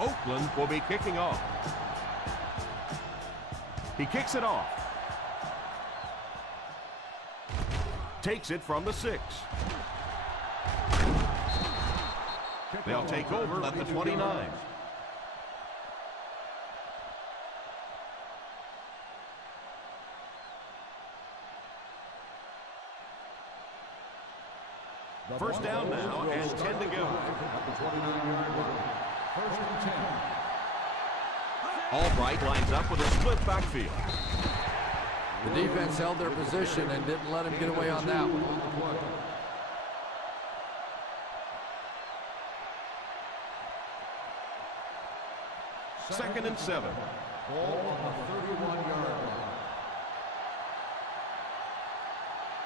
Oakland will be kicking off. He kicks it off. Takes it from the 6. They'll take over at the 29. First down now and 10 to go. First and 10. Albright lines up with a split backfield. The defense held their position and didn't let him get away on that one. Second and 7. Ball on the 31-yard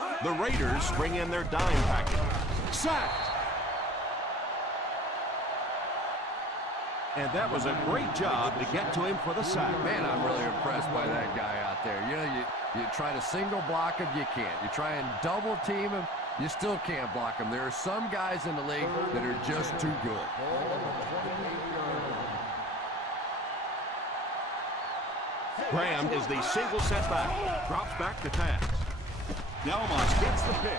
line. The Raiders bring in their dime package. Sacked. And that was a great job to get to him for the sack. Man, I'm really impressed by that guy out there. You know, you try to single block him, you can't. You try and double team him, you still can't block him. There are some guys in the league that are just too good. Graham is the single setback. Drops back to pass. Delmas gets the pick.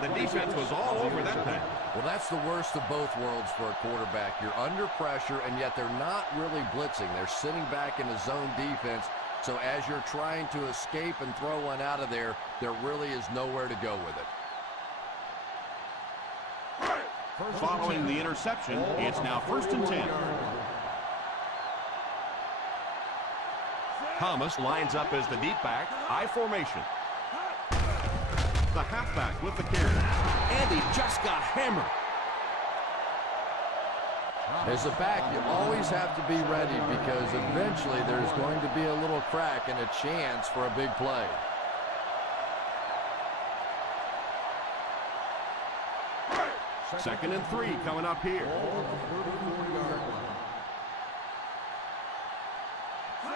The defense was all over that pass. Well, that's the worst of both worlds for a quarterback. You're under pressure, and yet they're not really blitzing. They're sitting back in a zone defense. So as you're trying to escape and throw one out of there, there really is nowhere to go with it. Following the interception, it's now first and 10. Thomas lines up as the deep back, I formation. The halfback with the carry. And he just got hammered. As a back, you always have to be ready because eventually there's going to be a little crack and a chance for a big play. Second and 3 coming up here.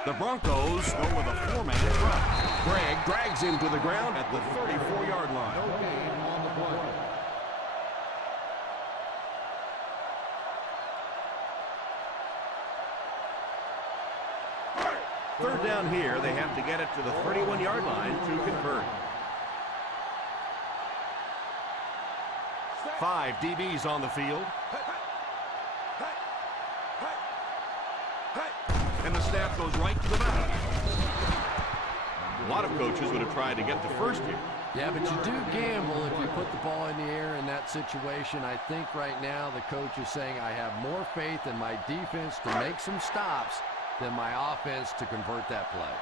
The Broncos go with a four-man front. Gregg drags him to the ground at the 34-yard line. No gain on the play. Third down here, they have to get it to the 31-yard line to convert. 5 DBs on the field. And the snap goes right to the back. A lot of coaches would have tried to get the first here. Yeah, but you do gamble if you put the ball in the air in that situation. I think right now the coach is saying I have more faith in my defense to make some stops than my offense to convert that play.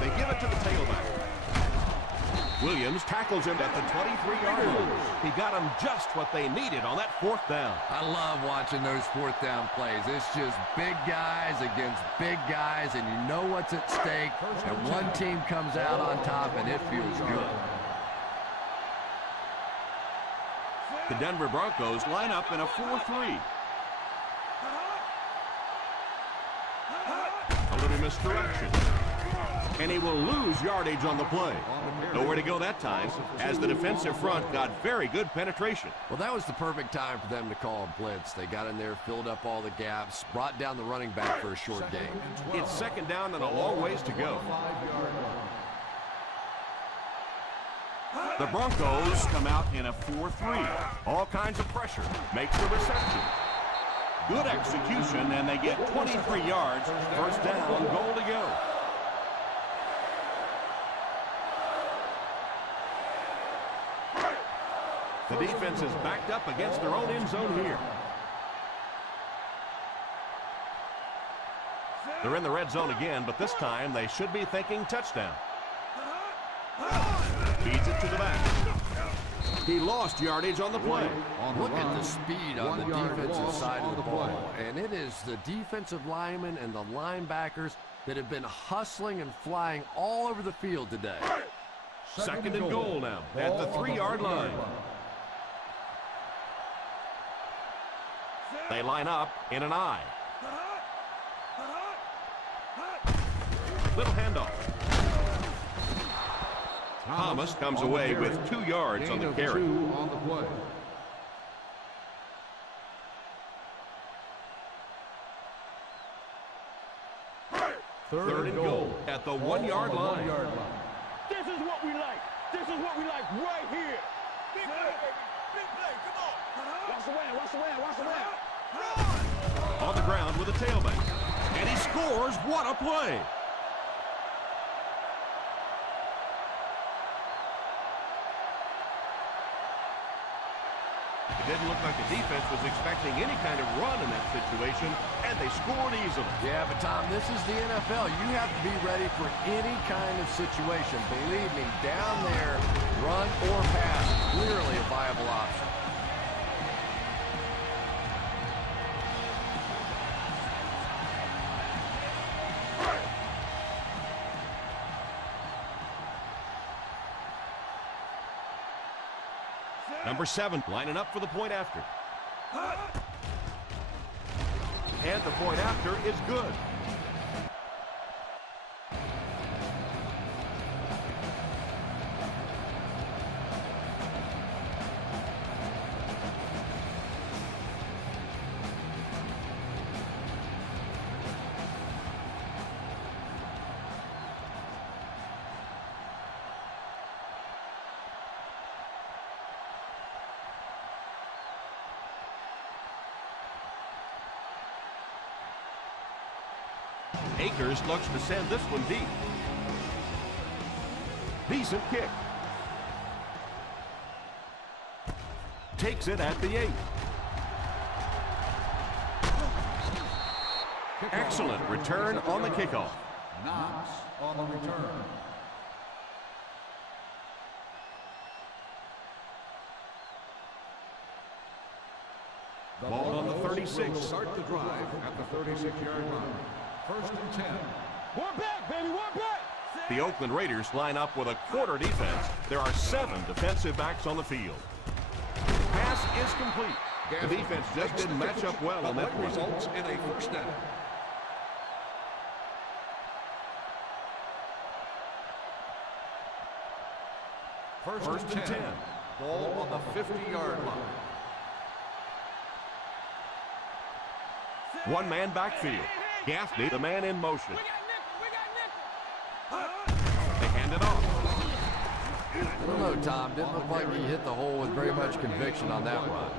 They give it to the tailback. Williams tackles him at the 23-yard line. He got him just what they needed on that fourth down. I love watching those fourth down plays. It's just big guys against big guys, and you know what's at stake, and one team comes out on top, and it feels good. The Denver Broncos line up in a 4-3. A little misdirection. And he will lose yardage on the play. Nowhere to go that time, as the defensive front got very good penetration. Well, that was the perfect time for them to call a blitz. They got in there, filled up all the gaps, brought down the running back for a short gain. It's second down and a long ways to go. The Broncos come out in a 4-3. All kinds of pressure. Makes the reception. Good execution, and they get 23 yards. First down, goal to go. The defense is backed up against their own end zone here. They're in the red zone again, but this time they should be thinking touchdown. Feeds it to the back. He lost yardage on the play. Look at the speed on the defensive side of the ball. And it is the defensive linemen and the linebackers that have been hustling and flying all over the field today. Second and goal now at the 3-yard line. They line up in an I. Little handoff. Thomas comes away with 2 yards on the carry. On the play. Third and goal at the 1-yard line. This is what we like. This is what we like right here. Big play, baby. Big play. Come on. Watch the way. Watch the way. Watch the way. On the ground with a tailback. And he scores. What a play. It didn't look like the defense was expecting any kind of run in that situation, and they scored easily. Yeah, but Tom, this is the NFL. You have to be ready for any kind of situation. Believe me, down there, run or pass, clearly a viable option. Number 7 lining up for the point after. And the point after is good. Akers looks to send this one deep. Decent kick. Takes it at the 8. Excellent return on the kickoff. Knox on the return. Ball on the 36. Start the drive at the 36-yard line. First and 10. One back, baby. One back. The Oakland Raiders line up with a quarter defense. There are 7 defensive backs on the field. Pass is complete. The defense just didn't match up well on that one. Results in a first down. First and 10. Ball on the 50-yard line. One-man backfield. Gaffney, the man in motion. We got nickel. They hand it off. I don't know, Tom. Didn't look like he hit the hole with very much conviction on that run.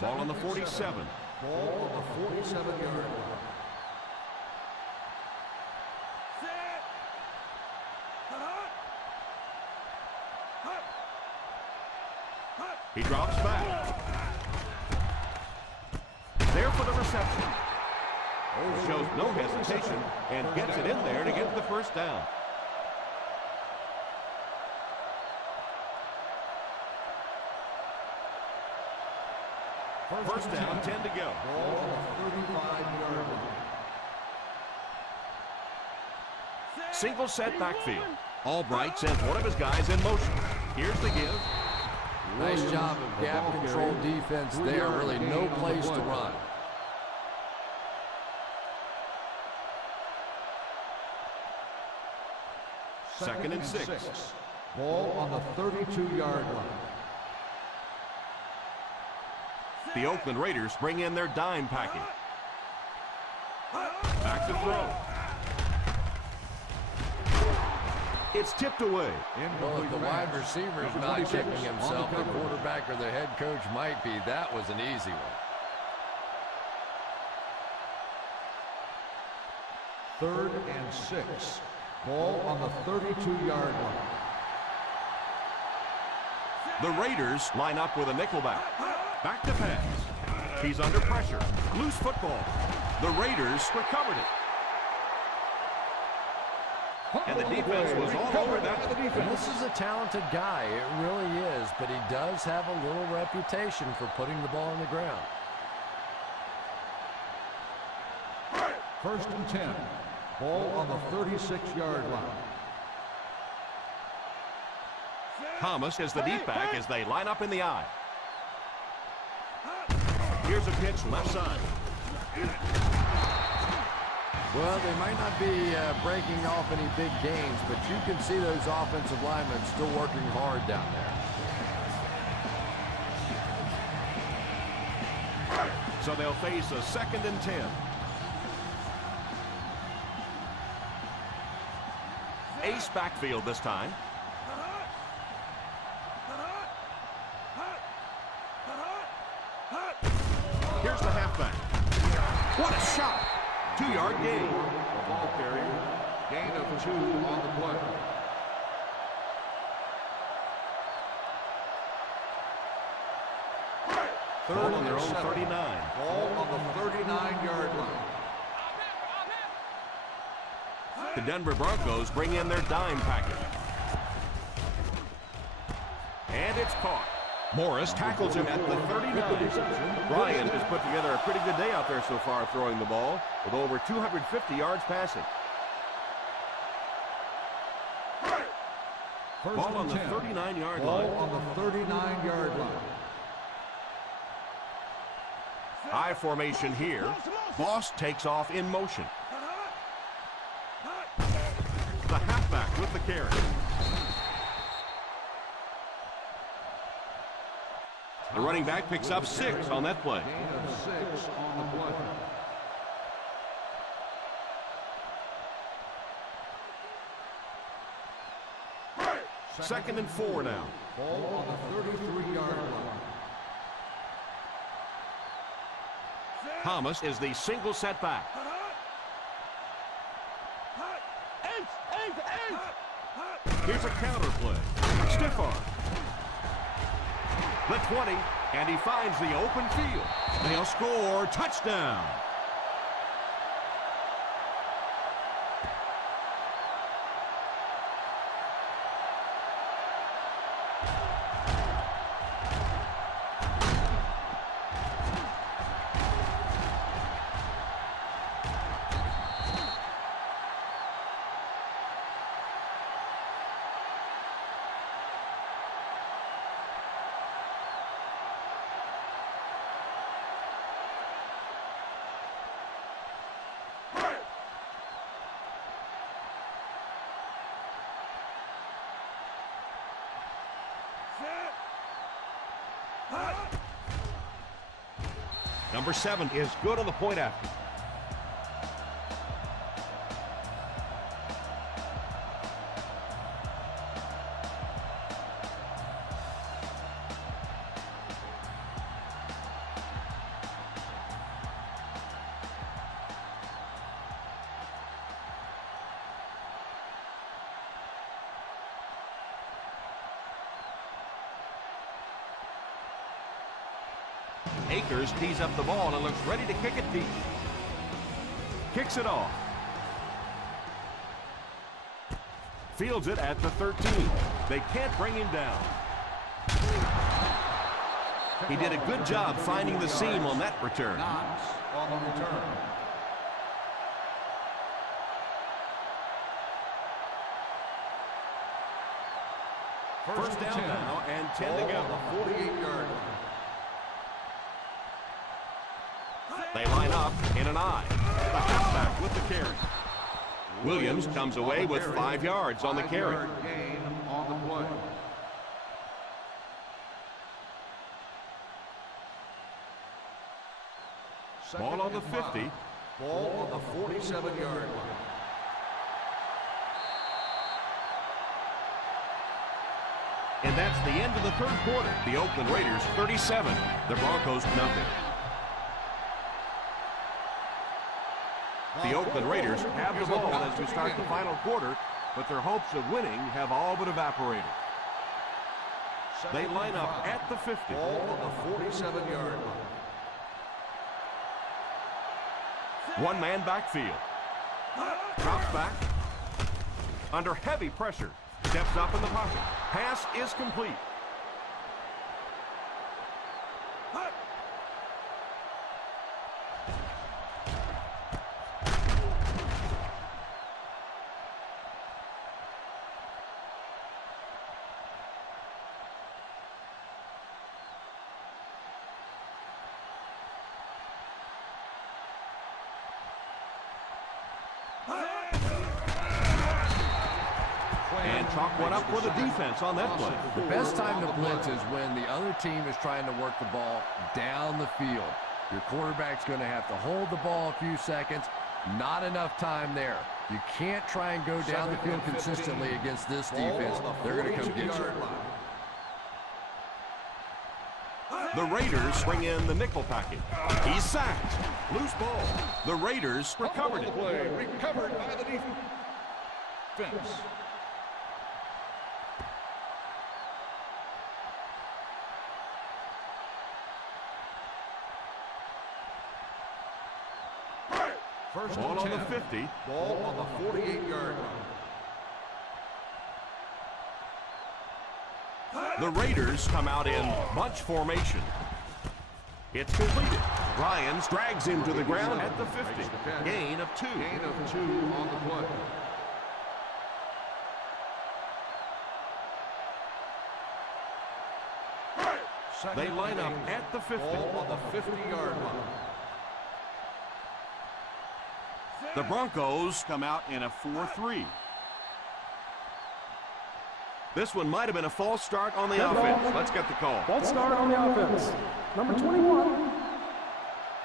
Ball on the 47. Ball on the 47-yard line. He drops back. There for the reception. Shows no hesitation and gets it in there to get the first down. First down, 10 to go. Ball on the 35-yard line. Single set backfield. Albright sends one of his guys in motion. Here's the give. Nice job of gap control defense there. Really no place to run. Second and 6. Ball on the 32-yard line. The Oakland Raiders bring in their dime package. Back to throw. It's tipped away. Well, if the wide receiver is not checking himself, the quarterback or the head coach might be. That was an easy one. Third and 6. Ball on the 32-yard line. The Raiders line up with a nickelback. Back to pass. He's under pressure. Loose football. The Raiders recovered it. And the defense was all over that. And this is a talented guy. It really is. But he does have a little reputation for putting the ball on the ground. First and 10. Ball on the 36-yard line. Thomas is the deep back as they line up in the I. Here's a pitch left side. Well, they might not be breaking off any big gains, but you can see those offensive linemen still working hard down there. So they'll face a second and 10. Ace backfield this time. Here's the halfback. What a shot! 2-yard gain. The ball carrier. Gain of 2 on the play. Ball on their own 39. Ball on the 39-yard line. The Denver Broncos bring in their dime package. And it's caught. Morris tackles him at the 39. Bryant has put together a pretty good day out there so far throwing the ball with over 250 yards passing. Ball on the 39-yard line. Ball on the 39-yard line. I formation here. Boss takes off in motion. The halfback with the carry. The running back picks up 6 on that play. Gain of 6 on the play. Second and 4 now. Ball on the 33-yard line. Thomas is the single setback. Here's a counter play. Stiff arm. The 20, and he finds the open field. They'll score. Touchdown. Number 7 is good on the point after. Akers tees up the ball and looks ready to kick it deep. Kicks it off. Fields it at the 13. They can't bring him down. He did a good job finding the seam on that return. Knox on the return. First down now and 10 to go. 48-yard line. They line up in an I. The halfback with the carry. Williams comes away with 5 yards on the carry. 5-yard gain on the play. Ball on the 50. Ball on the 47-yard line. And that's the end of the third quarter. The Oakland Raiders 37. The Broncos nothing. The Oakland Raiders have the ball as we start the final quarter, but their hopes of winning have all but evaporated. They line up at the 50. Ball on the 47-yard line. One-man backfield. Drops back. Under heavy pressure. Steps up in the pocket. Pass is complete. And chalk one up for the defense on that play. The best time to blitz is when the other team is trying to work the ball down the field. Your quarterback's going to have to hold the ball a few seconds. Not enough time there. You can't try and go down the field consistently against this defense. They're going to come get you. The Raiders bring in the nickel package. He's sacked. Loose ball. The Raiders recovered it. Play recovered by the defense. First Ball on the 50. Ball on the 48-yard line. The Raiders come out in bunch formation. It's completed. Ryans drags him to the ground at the 50. Gain of 2. Gain of 2 on the play. They line up at the 50. Ball on the 50-yard line. The Broncos come out in a 4-3. This one might have been a false start on the offense. Let's get the call. False start on the offense. Number 21.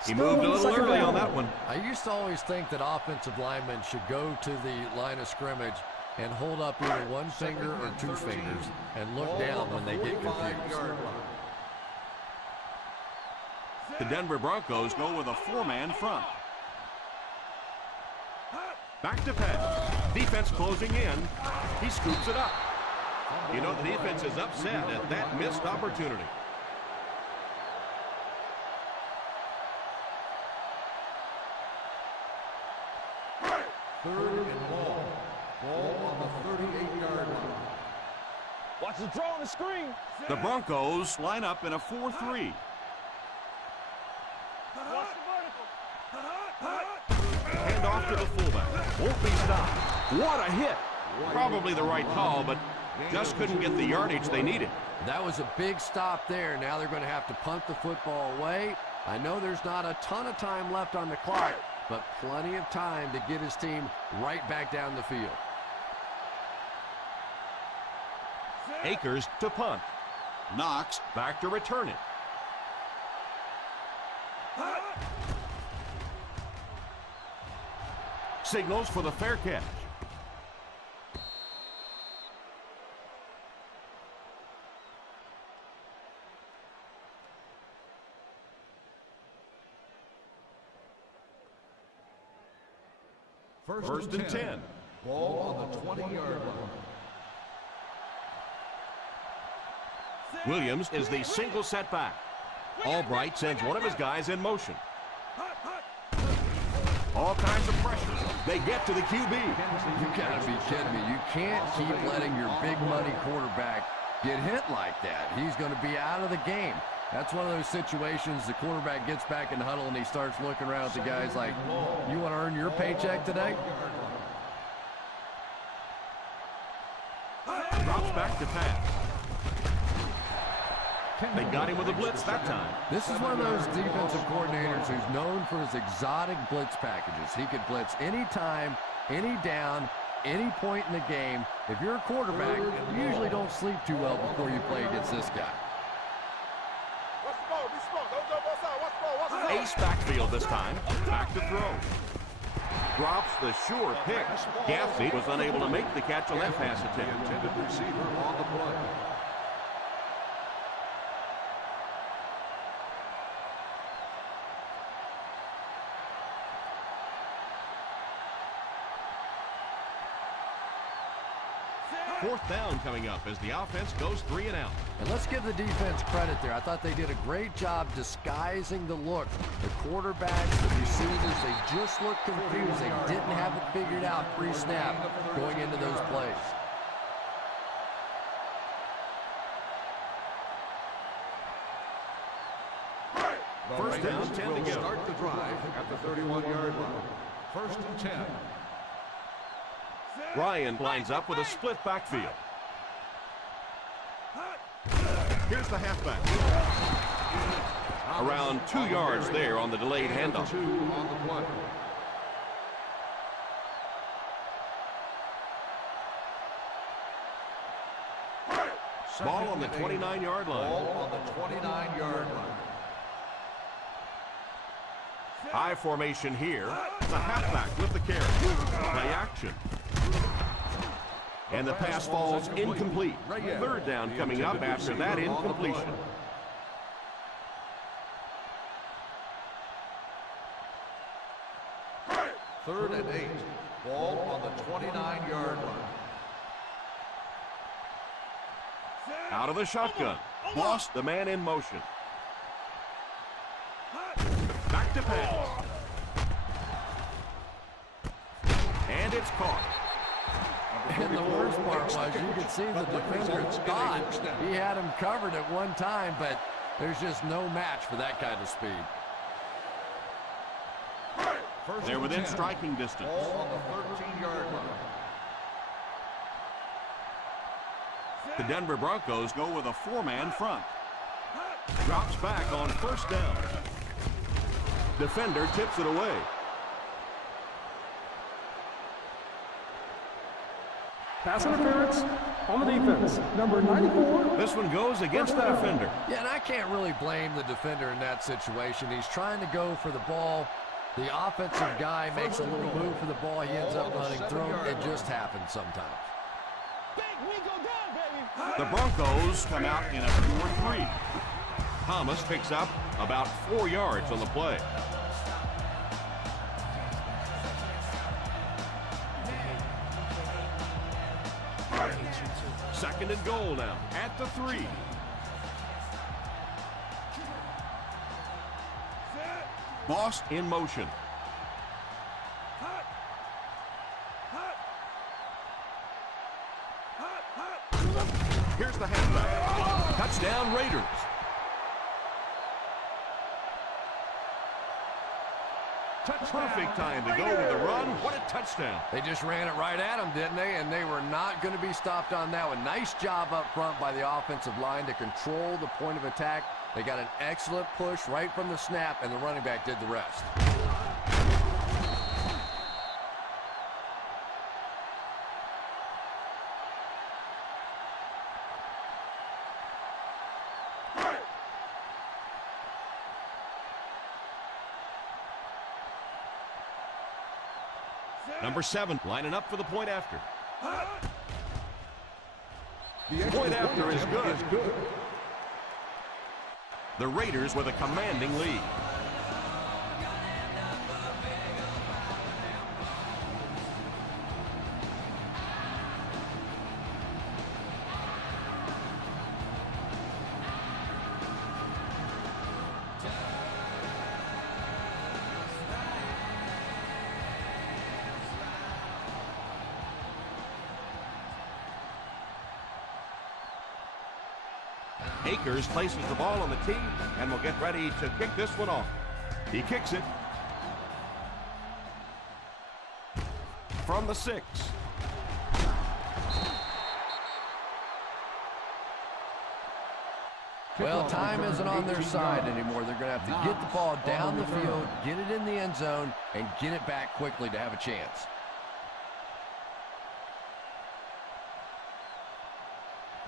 He moved a little early on that one. I used to always think that offensive linemen should go to the line of scrimmage and hold up either one finger or 2 fingers and look down when they get confused. The Denver Broncos go with a 4-man front. Back to pass. Defense closing in. He scoops it up. You know, the defense is upset at that missed opportunity. Third and ball. Ball on the 38-yard line. Watch the throw on the screen. The Broncos line up in a 4-3. Hand off to the fullback. Won't be stopped. What a hit. Probably the right call, but just couldn't get the yardage they needed. That was a big stop there. Now they're going to have to punt the football away. I know there's not a ton of time left on the clock, but plenty of time to get his team right back down the field. Akers to punt. Knox back to return it. Signals for the fair catch. First and 10. Ball on the 20-yard line. Williams is the single setback. Albright sends one of his guys in motion. All kinds of pressure. They get to the QB. You gotta be kidding me. You can't keep letting your big money quarterback get hit like that. He's going to be out of the game. That's one of those situations the quarterback gets back in the huddle and he starts looking around at the guys like, you want to earn your paycheck today? Drops back to pass. They got him with a blitz that time. This is one of those defensive coordinators who's known for his exotic blitz packages. He could blitz any time, any down, any point in the game. If you're a quarterback, you usually don't sleep too well before you play against this guy. Ace backfield this time. Back to throw. Drops the sure pick. Gaffney was unable to make the catch on that pass attempt. Intended receiver on the play. Fourth down coming up as the offense goes 3 and out. And let's give the defense credit there. I thought they did a great job disguising the look. The quarterbacks, the receivers, they just looked confused. They didn't have it figured out pre-snap going into those plays. First down, 10 to go. Start the drive at the 31-yard line. First and 10. Ryan lines up with a split backfield. Here's the halfback. Around 2 yards there on the delayed handoff. 2 on the play. Ball on the 29-yard line. Ball on the 29-yard line. High formation here. The halfback with the carry. Play action. And the pass falls incomplete. Third down coming up after that incompletion. Third and 8. Ball on the 29-yard line. Out of the shotgun. Lost the man in motion. Back to pass. And it's caught. And the worst part was you could see the defender thought he had him covered at one time, but there's just no match for that kind of speed. They're within striking distance. Ball on the 13-yard line. The Denver Broncos go with a 4-man front. Drops back on first down. Defender tips it away. Pass interference on the defense. Number 94. This one goes against the defender. Yeah, and I can't really blame the defender in that situation. He's trying to go for the ball. The offensive guy makes a little move for the ball. He ends up running through. It just happens sometimes. The Broncos come out in a 4-3. Thomas picks up about 4 yards on the play. Second and goal now at the 3. Moss in motion. Here's the halfback. Touchdown Raiders. Perfect time to go with the run. What a touchdown. They just ran it right at him, didn't they? And they were not going to be stopped on that one. Nice job up front by the offensive line to control the point of attack. They got an excellent push right from the snap, and the running back did the rest. Number 7 lining up for the point after. The point after is good. The Raiders with a commanding lead. Akers places the ball on the tee and will get ready to kick this one off. He kicks it. From the 6. Well, time isn't on their side anymore. They're going to have to get the ball down the field, get it in the end zone, and get it back quickly to have a chance.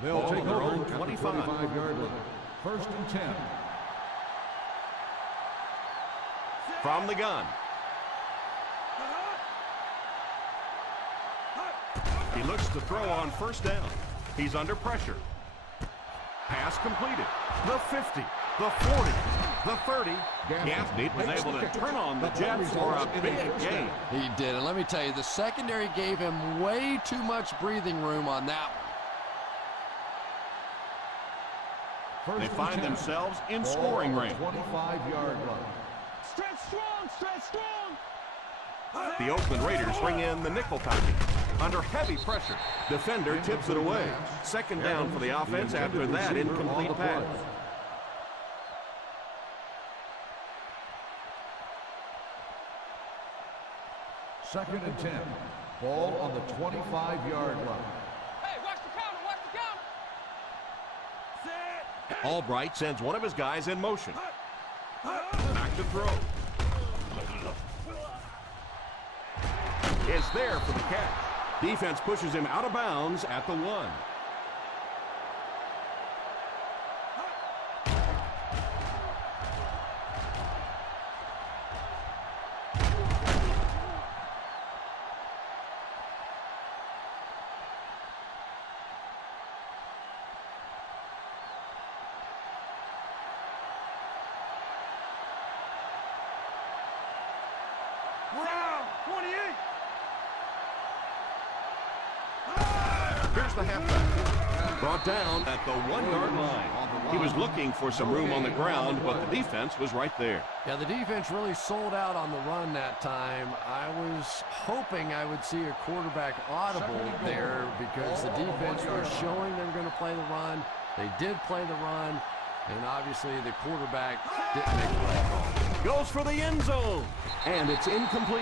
They'll Ball take on their over own at the 25. 25-yard line. 1st and 10. From the gun. He looks to throw on 1st down. He's under pressure. Pass completed. The 50, the 40, the 30. Gaffney was able to turn on the Jets for a big gain. He did, and let me tell you, the secondary gave him way too much breathing room on that one. They find themselves in scoring range. 25-yard line. Stretch strong, stretch strong. The Oakland Raiders bring in the nickel package. Under heavy pressure, defender tips it away. 2nd down for the offense after that incomplete pass. 2nd and 10. Ball on the 25-yard line. Hey, watch the counter, watch the counter. Albright sends one of his guys in motion. Back to throw. Is there for the catch. Defense pushes him out of bounds at the 1. Down, 28. Here's the halfback. Brought down at the 1-yard line. He was looking for some room on the ground, but the defense was right there. Yeah, the defense really sold out on the run that time. I was hoping I would see a quarterback audible there because the defense was showing they were going to play the run. They did play the run, and obviously the quarterback didn't make the right call. Goes for the end zone, and it's incomplete.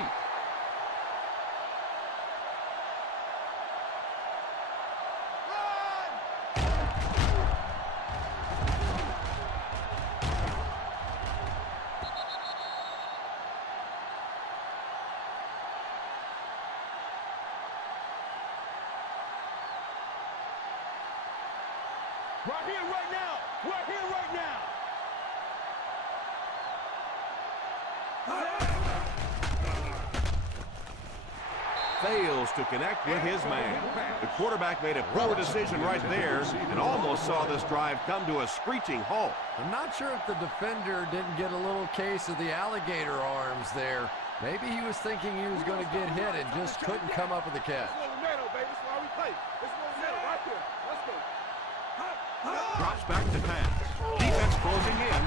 Right here, right now. Right here, right now. Fails to connect with his man. The quarterback made a poor decision right there and almost saw this drive come to a screeching halt. I'm not sure if the defender didn't get a little case of the alligator arms there. Maybe he was thinking he was going to get hit and just couldn't come up with a catch. This is what we made of, baby. This is why we play. This is what we made of right here. Let's go. Drops back to pass. Defense closing in.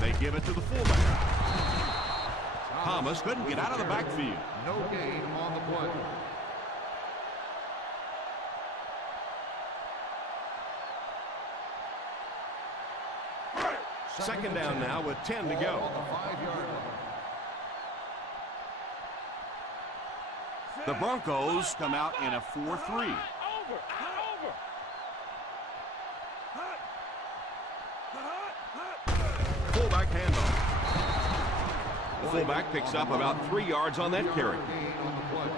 They give it to the fullback. Thomas couldn't get out of the backfield. No gain on the play. Second down now with 10 to go. On the 5-yard line. The Broncos come out in a 4-3. Over. Fullback handoff. The fullback picks up about 3 yards on that carry. Gain on the play.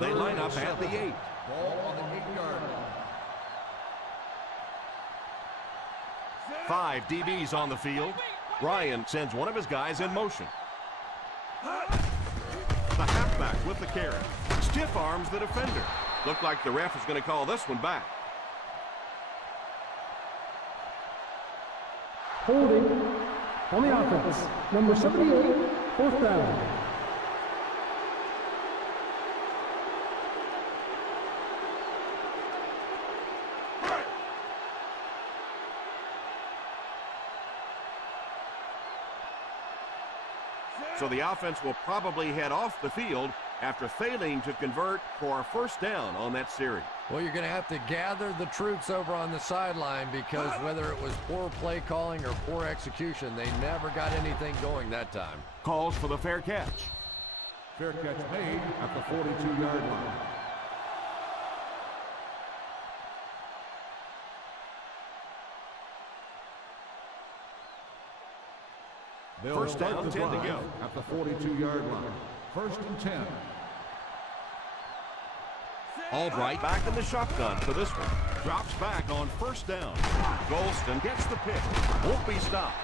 They line up at the 8. Ball on the 8-yard line. 5 DBs on the field. Ryan sends one of his guys in motion. The halfback with the carry. Stiff arms the defender. Looked like the ref is going to call this one back. Holding on the offense. Number 78, fourth down. So the offense will probably head off the field after failing to convert for a first down on that series. Well, you're going to have to gather the troops over on the sideline because whether it was poor play calling or poor execution, they never got anything going that time. Calls for the fair catch. Fair catch made at the 42-yard line. First down, 10 to go. At the 42-yard line. First and 10. Albright back in the shotgun for this one. Drops back on first down. Golston gets the pick. Won't be stopped.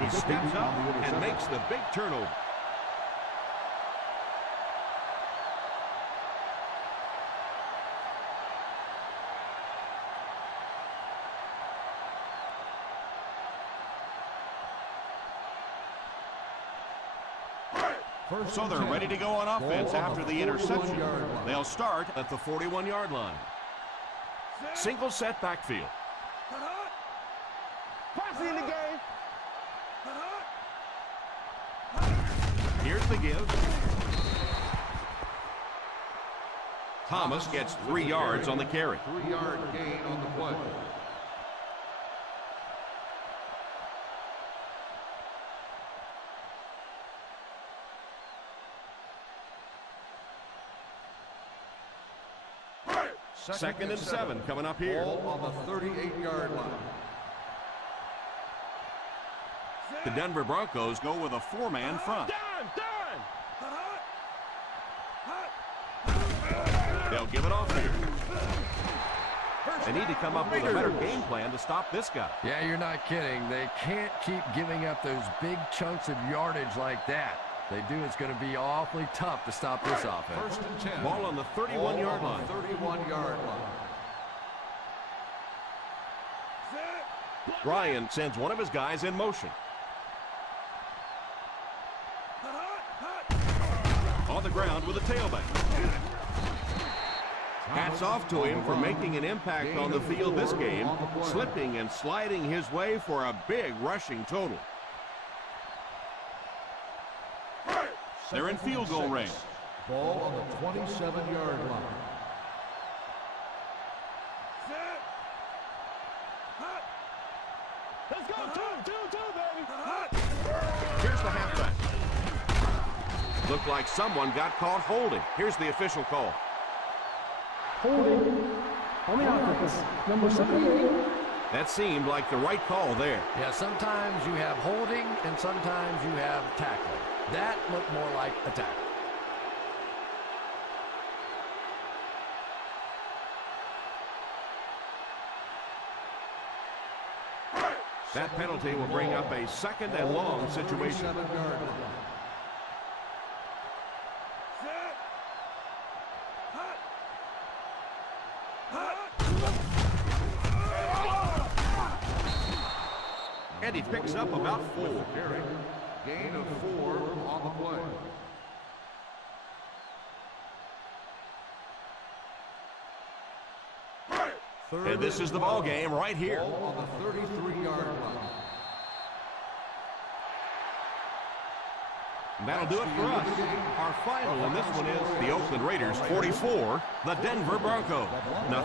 He steps up and makes the big turnover. So they're ready to go on offense after the interception. They'll start at the 41-yard line. Single set backfield. Passing in the game. Here's the give. Thomas gets 3 yards on the carry. 3-yard gain on the play. Second and 7 coming up here. Ball on the 38-yard line. The Denver Broncos go with a 4-man front. They'll give it off here. They need to come up with a better game plan to stop this guy. Yeah, you're not kidding. They can't keep giving up those big chunks of yardage like that. They do, it's going to be awfully tough to stop this offense. First and 10. Ball on the 31-yard line. 31-yard line. Ryan sends one of his guys in motion. On the ground with a tailback. Hats off to him for making an impact on the field this game, slipping and sliding his way for a big rushing total. They're in field goal range. Ball on the 27-yard line. Let's go, two, baby. Here's the halfback. Looked like someone got caught holding. Here's the official call. Holding on the offense. Number 78. That seemed like the right call there. Yeah, sometimes you have holding and sometimes you have tackling. That looked more like a tackle. That penalty will bring up a second and long situation. 37-yard line. And he picks up about 4. Gain of 4 on the play. And this is the ball game right here. Ball on the 33-yard line. And that'll do it for us. Our final in this one is the Oakland Raiders 44, the Denver Broncos 0.